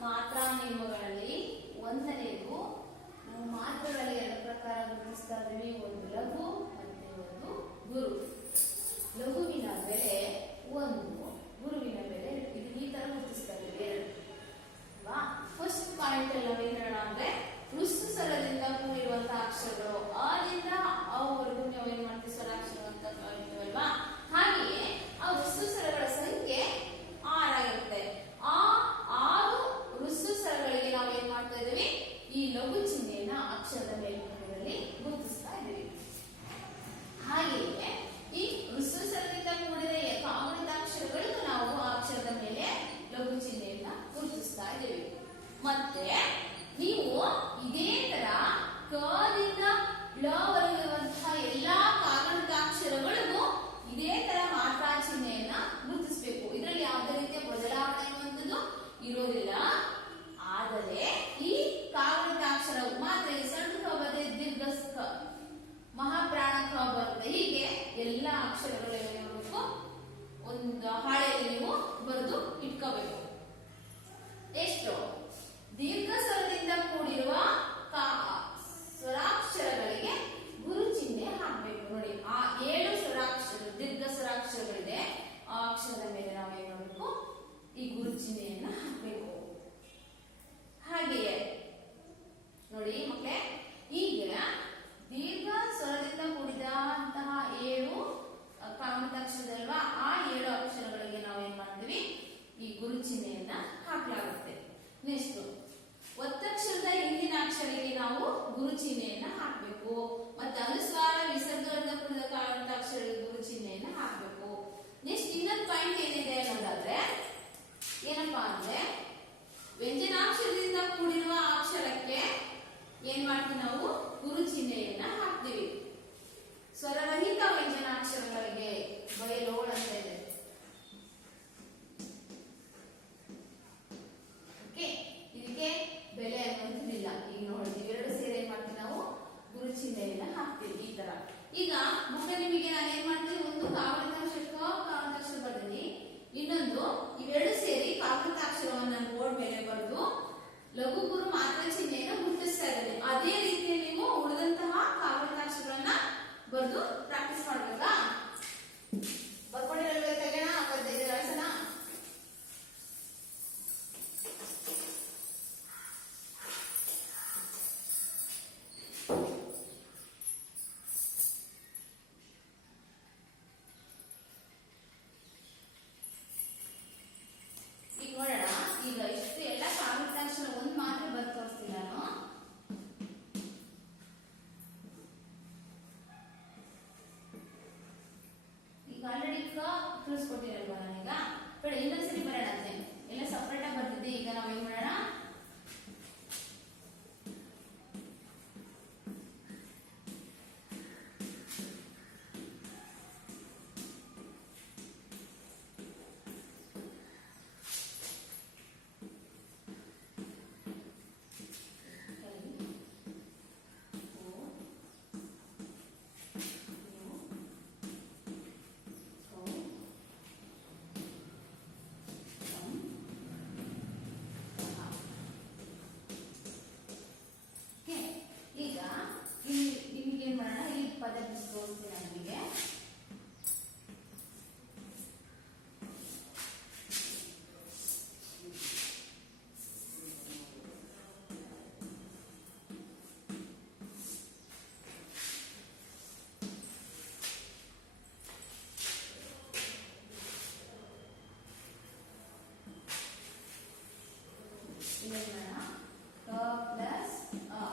ಮಾತ್ರಾ ನಿಯಮಗಳಲ್ಲಿ ಒಂದನೇದು, ನಾವು ಮಾತ್ರಗಳಲ್ಲಿ 2 ಪ್ರಕಾರ ಗುರುತಿಸ್ತಾ ಇದ್ದೀವಿ. ಒಂದು ಲಘು ಮತ್ತೆ ಒಂದು ಗುರು. ಲಘುವಿನ ಬೆಲೆ 1, ಗುರುವಿನ ಬೆಲೆ ಇದು ಈ ತರ ಗುರುತಿಸ್ತಾ ಇದ್ದೀವಿ ಅಲ್ವಾ. ಫಸ್ಟ್ ಪಾಯಿಂಟ್ ಎಲ್ಲ ಹೇಳೋಣ ಅಂದ್ರೆ, ಋಸ್ತು ಸ್ವರದಿಂದ ಕೂಡಿರುವಂತಹ ಅಕ್ಷರಗಳು ಆದಿಂದ ಅವರೆಗೂ ನಾವು ಏನ್ ಮಾಡ್ತೀವಿ, ಸ್ವರಾಕ್ಷರ ಅಂತ ಕರೀತೀವಲ್ವಾ. ಹಾಗೆಯೇ ಆ ಋಸ್ತು ಸ್ವರಗಳ ಸಂಖ್ಯೆ 6 ಆಗಿರುತ್ತೆ. ಆ 6 ಋಸ್ತು ಸ್ವರಗಳಿಗೆ ನಾವು ಏನ್ ಮಾಡ್ತಾ ಇದೀವಿ, ಈ ಲಘು ಚಿಹ್ನೆಯನ್ನ ಅಕ್ಷರದ ಮೇಲ್ಭಾಗದಲ್ಲಿ ಗುರುತಿಸ್ತಾ ಇದ್ದೀವಿ. ಹಾಗೆಯೇ ಈ ಋಸ್ತು ಸ್ವರದಿಂದ ಕೂಡಿದ ಕಾಗುಣಿತಾಕ್ಷರಗಳಿಗೂ ನಾವು ಆ ಅಕ್ಷರದ ಮೇಲೆ ಲಘು ಚಿಹ್ನೆಯನ್ನ ಗುರುತಿಸ್ತಾ ಇದ್ದೀವಿ. ಮತ್ತೆ ನೀವು ಇದೇ ತರ ಕದಿಂದ ಲವರೆಗಿರುವಂತಹ ಎಲ್ಲಾ ಕಾಗುಣಿತಾಕ್ಷರಗಳಿಗೂ ಇದೇ ತರ ಮಾತ್ರಾ ಚಿಹ್ನೆಯನ್ನ ಗುರುತಿಸಬೇಕು. ಇದರಲ್ಲಿ ಯಾವುದೇ ರೀತಿಯ ಬದಲಾವಣೆ ಅನ್ನುವಂಥದ್ದು ಇರೋದಿಲ್ಲ. ಆದರೆ ಈ ಹಾಕ್ಬೇಕು. ನೆಕ್ಸ್ಟ್ ಇನ್ನೊಂದು ಪಾಯಿಂಟ್ ಏನಿದೆ ಅನ್ನೋದಾದ್ರೆ ಏನಪ್ಪಾ ಅಂದ್ರೆ ವ್ಯಂಜನಾಕ್ಷರದಿಂದ ಕೂಡಿರುವ ಅಕ್ಷರಕ್ಕೆ ಏನ್ ಮಾಡ್ತೀವಿ ನಾವು ಗುರು ಚಿಹ್ನೆಯನ್ನ ಹಾಕ್ತೀವಿ. ಸ್ವರರಹಿತ ವ್ಯಂಜನಾಕ್ಷರಗಳಿಗೆ ಬಯಲೋಳ್ ಅಂತ ಇದೆ. ಓಕೆ, ಇದಕ್ಕೆ ಬೆಲೆ ಅನ್ನೋದಿಲ್ಲ. ಈಗ ನೋಡ್ತೀವಿ ಎರಡು ಸೇರಿ ಏನ್ ಮಾಡ್ತೀವಿ ನಾವು ಗುರು ಚಿಹ್ನೆಯನ್ನ ಹಾಕ್ತೀವಿ ಈ ತರ. ಈಗ ಮುಂದೆ ನಿಮಗೆ ನಾನು ಏನ್ ಮಾಡ್ತೀನಿ, ಒಂದು ಕಾವಲಿತಾಕ್ಷರ ಕಾವಲಿತಾಕ್ಷರ ಬರ್ತೀನಿ, ಇನ್ನೊಂದು ಇವೆರಡು ಸೇರಿ ಕಾವಲಿತಾಕ್ಷರವನ್ನು ನಾನು ಬೋರ್ಡ್ ಮೇಲೆ ಬರೆದು ಲಘು ಗುರು ಮಾತ್ರ ಚಿಹ್ನೆಯನ್ನು ಗುರುತಿಸ್ತಾ ಇದ್ದೇನೆ. ಅದೇ ರೀತಿಯಲ್ಲಿ ನೀವು ಉಳಿದಂತಹ ಕಾವಲಿತಾಕ್ಷರಗಳನ್ನ ಬರೆದು ಪ್ರಾಕ್ಟೀಸ್ ಮಾಡ್ಬೇಕಾ? ಬರ್ಕೊಂಡಿರಬೇಕಾಗೇನಾ? ಬರ್ಸೋಣ. ಈಗ ನೋಡೋಣ. ಈಗ ಇಷ್ಟು ಎಲ್ಲ ಕಾವಲಿತಾಕ್ಷರ ಒಂದು ಮಾತ್ರ ಬರ್ದು ತೋರಿಸ್ತೀನಿ ನಾನು. ಈಗ ಆಲ್ರೆಡಿ ತಿಳಿಸ್ಕೊಟ್ಟಿರಲ್ವಾ ನಾನೀಗ. ಬೇಡ, ಇನ್ನೊಂದ್ಸರಿ ಬರೋಣ. ಅಂತೆ ಎಲ್ಲ ಸಪ್ರೇಟ್ ಆಗಿ ಬರ್ತಿದ್ದೆ. ಈಗ ನಾವೇನ್ ಮಾಡೋಣ, ಈಗ ನಿಮಗೆ ಏನ್ ಮಾಡೋಣ, ಈ ಪದ ತೋರಿಸ್ತೀನಿ ನಮಗೆ. ಇನ್ನೇನ್ ಮಾಡೋಣ, ಕ ಪ್ಲಸ್ ಅ.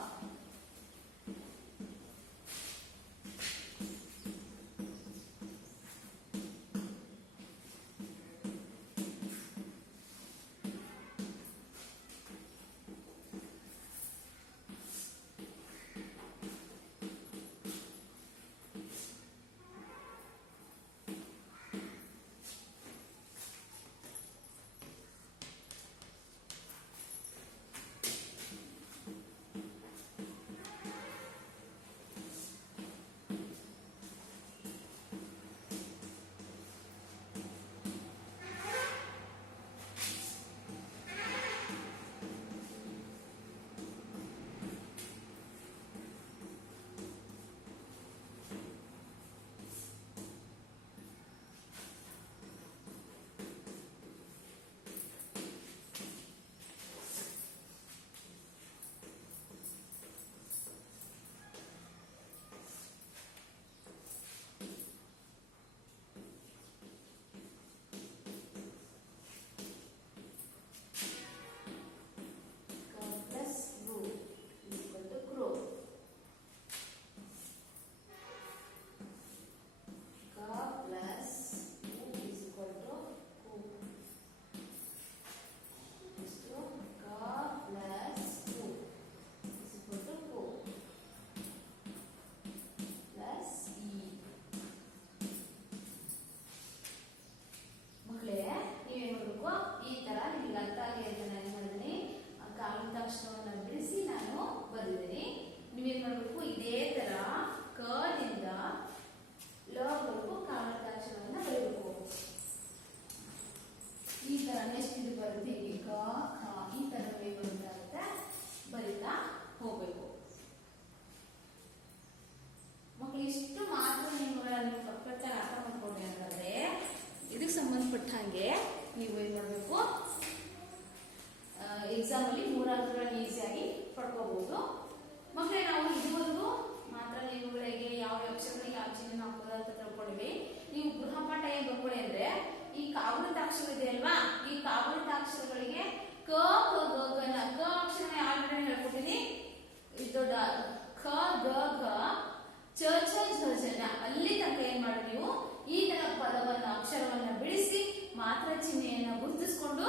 ಸಂಬಂಧಪಟ್ಟ ಹಾಗೆ ನೀವು ಏನ್ ಮಾಡಬೇಕು, ಎಕ್ಸಾಮ್ ಅಲ್ಲಿ 3 ಅಂಕಗಳನ್ನು ಈಸಿಯಾಗಿ ಪಡ್ಕೋಬಹುದು. ಮಕ್ಕಳೇ, ನಾವು ಇದುವರೆಗೂ ಮಾತ್ರ ನೀವುಗಳಿಗೆ ಯಾವ ಅಕ್ಷರಗಳಿಗೆ ಯಾವ ಚಿಹ್ನೆ ಹಾಕೋದು ಅಂತ ತಿಳ್ಕೊಂಡಿವಿ. ನೀವು ಗೃಹಪಾಠ ಏನ್ ಬರ್ಕೊಳ್ಳಿ ಅಂದ್ರೆ, ಈ ಕಾಗುಣಿತಾಕ್ಷರ ಇದೆ ಅಲ್ವಾ, ಈ ಕಾಗುಣಿತಾಕ್ಷರಗಳಿಗೆ ಕ ಗ ಗ ಗ ಕ ಅಕ್ಷರ ಆಲ್ರೆಡಿ ಹೇಳ್ಕೊಟ್ಟಿನಿ. ದೊಡ್ಡ ಖ ಗ ಘ ಚ ಛ ಝ ಝ ನ ಅಲ್ಲಿ ತನಕ ಏನ್ ಮಾಡಿ ನೀವು ಈ ತರ ಪದವನ್ನ ಅಕ್ಷರವನ್ನ ಬಿಡಿಸಿ ಮಾತ್ರ ಚಿಹ್ನೆಯನ್ನ ಗುರುತಿಸಿಕೊಂಡು